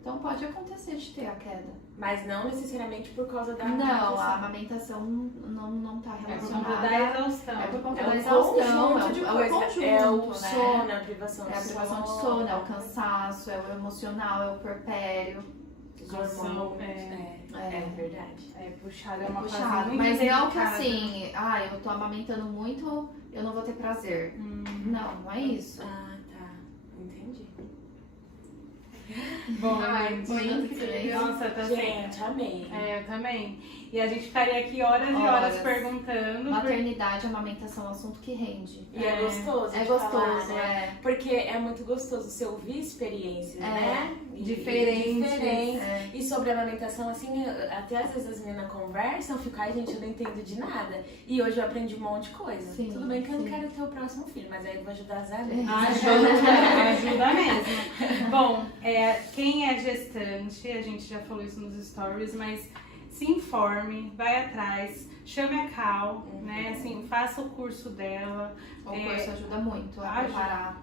Então pode acontecer de ter a queda. Mas não necessariamente por causa da Não, a amamentação não tá É por relacionada. conta da exaustão. É por conta É da um exaustão, conjunto de é o coisas. conjunto, É o né? sono, a privação É a privação de sono, é o cansaço, é o emocional, é o puerpério. os hormônios. É. É verdade. É puxado, é É uma fase puxado. muito Mas não que delicada. assim, eu tô amamentando muito, eu não vou ter prazer. Não é isso. Ah, tá. Entendi. Bom, Ai, gente, foi incrível. nossa, tá sendo... Gente, amei. Eu também. E a gente ficaria aqui horas e horas Horas. perguntando. Maternidade e amamentação é um assunto que rende. E é gostoso É de gostoso, falar, né? é. Porque é muito gostoso você ouvir experiências, né? E- Diferentes. diferentes. É. E sobre a amamentação, assim, até às vezes as meninas conversam, ficam, ai gente, eu não entendo de nada. E hoje eu aprendi um monte de coisa. Sim, Tudo bem que eu não sim. quero ter o próximo filho, mas aí eu vou ajudar as amigas. Ajuda mesmo. Bom, quem é gestante, a gente já falou isso nos stories, mas se informe, vai atrás, chame a Cal, né? Assim, faça o curso dela, O curso ajuda muito a ajuda. preparar.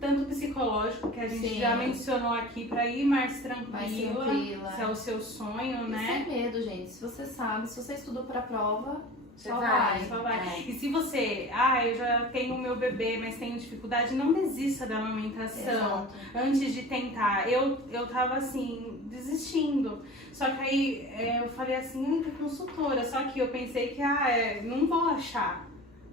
tanto psicológico, que a gente Sim. já mencionou aqui, pra ir mais Mais tranquila, tranquila. se é o seu sonho, E né? sem medo, gente. Se você sabe, se você estudou pra prova, Você só vai. vai. Só vai. É. E se você, eu já tenho o meu bebê, mas tenho dificuldade, não desista da amamentação. Exato. Antes de tentar. Eu tava assim, desistindo. Só que aí eu falei assim, que consultora. Só que eu pensei que, não vou achar.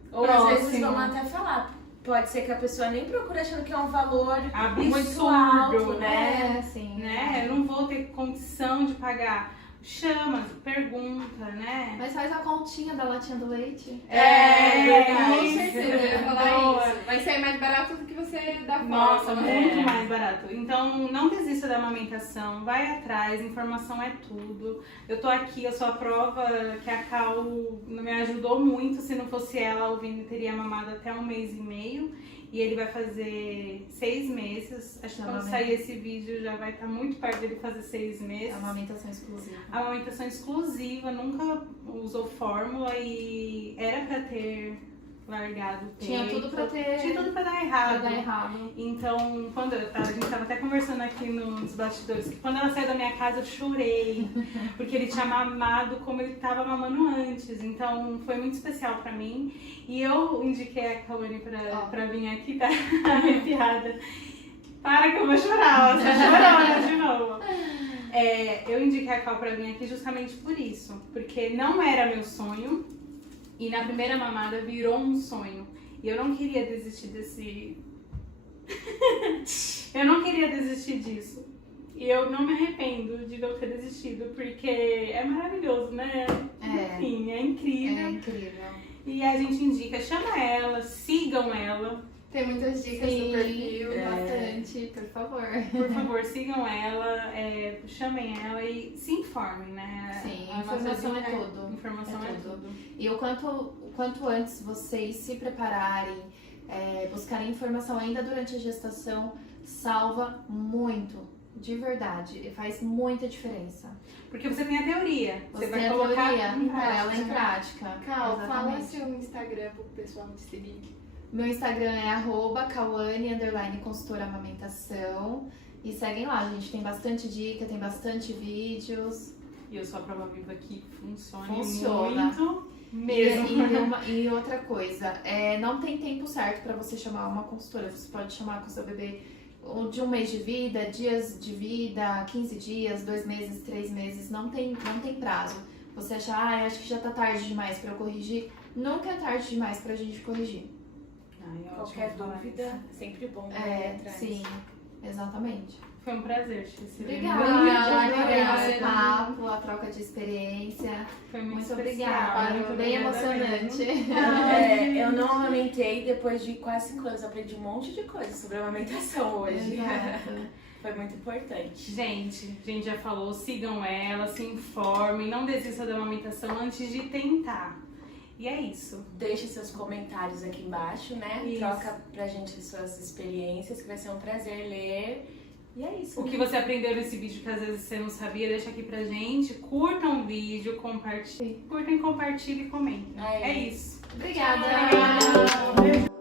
Ou às vezes Próximo. vão até falar. Pode ser que a pessoa nem procure achando que é um valor muito Absurdo, alto, né? Sim. Né? Eu não vou ter condição de pagar. Chama, pergunta, né? Mas faz a continha da latinha do leite. Com isso. certeza, eu ia falar Boa. isso. Vai sair mais barato do que você dá fora. Nossa, né? muito mais barato. Então, não desista da amamentação, vai atrás, informação é tudo. Eu tô aqui, eu sou a prova que a Cal me ajudou muito. Se não fosse ela, o Vini teria mamado até 1 mês e meio. E ele vai fazer 6 meses. Acho que quando Amamenta. sair esse vídeo já vai estar muito perto dele fazer 6 É meses. uma amamentação exclusiva. Amamentação exclusiva, nunca usou fórmula e era pra ter largado o peito. Tinha tudo pra ter. Tinha tudo pra dar Pra errado. dar errado. Então, a gente tava até conversando aqui nos bastidores, que quando ela saiu da minha casa eu chorei, porque ele tinha mamado como ele tava mamando antes. Então, foi muito especial pra mim. E eu indiquei a Cauane pra vir aqui, tá arrepiada. Para que eu vou chorar, ó, você chorando de novo. Eu indiquei a Cal pra vir aqui justamente por isso, porque não era meu sonho. E na primeira mamada virou um sonho. E eu não queria desistir desse. Eu não queria desistir disso. E eu não me arrependo de não ter desistido, porque é maravilhoso, né? Enfim, é incrível. É incrível. E a gente indica, chama ela, sigam ela. Tem muitas dicas Sim, no perfil. bastante, por favor. Por favor, sigam ela, chamem ela e se informem, né? Sim, A nossa informação é dica tudo. Informação É é tudo. tudo. E o quanto antes vocês se prepararem, buscarem informação ainda durante a gestação, salva muito. De verdade, e faz muita diferença. Porque você tem a teoria. Você vai tem a colocar teoria, em ela em prática. prática. Cal, fala Exatamente. seu Instagram pro pessoal te seguir. Meu Instagram é @Kawane_consultora amamentação. E seguem lá, a gente tem bastante dica, tem bastante vídeos. E eu sou a prova viva que funciona Funciona. muito mesmo. E outra coisa, não tem tempo certo pra você chamar uma consultora. Você pode chamar com seu bebê de 1 mês de vida, dias de vida, 15 dias, 2 meses, 3 meses, não tem prazo. Você achar, acho que já tá tarde demais pra eu corrigir. Nunca é tarde demais pra gente corrigir. Ai, ótimo Qualquer falar dúvida, isso. sempre bom ir atrás. Sim, exatamente. Foi um prazer te receber. Obrigada, adorei obrigada. esse papo, a troca de experiência. Foi muito Muito especial. obrigada, Muito bem obrigada emocionante. Eu não amamentei depois de quase 5 anos. Aprendi um monte de coisa sobre amamentação hoje. Exato. Foi muito importante. Gente, a gente já falou, sigam ela, se informem, não desista da amamentação antes de tentar. E é isso. Deixe seus comentários aqui embaixo, né? Isso. Troca pra gente as suas experiências, que vai ser um prazer ler. E é isso. O que você aprendeu nesse vídeo que às vezes você não sabia, deixa aqui pra gente. Curtam o vídeo, compartilhem. Curtem, compartilhem e comentem. É isso. Obrigada. Obrigada.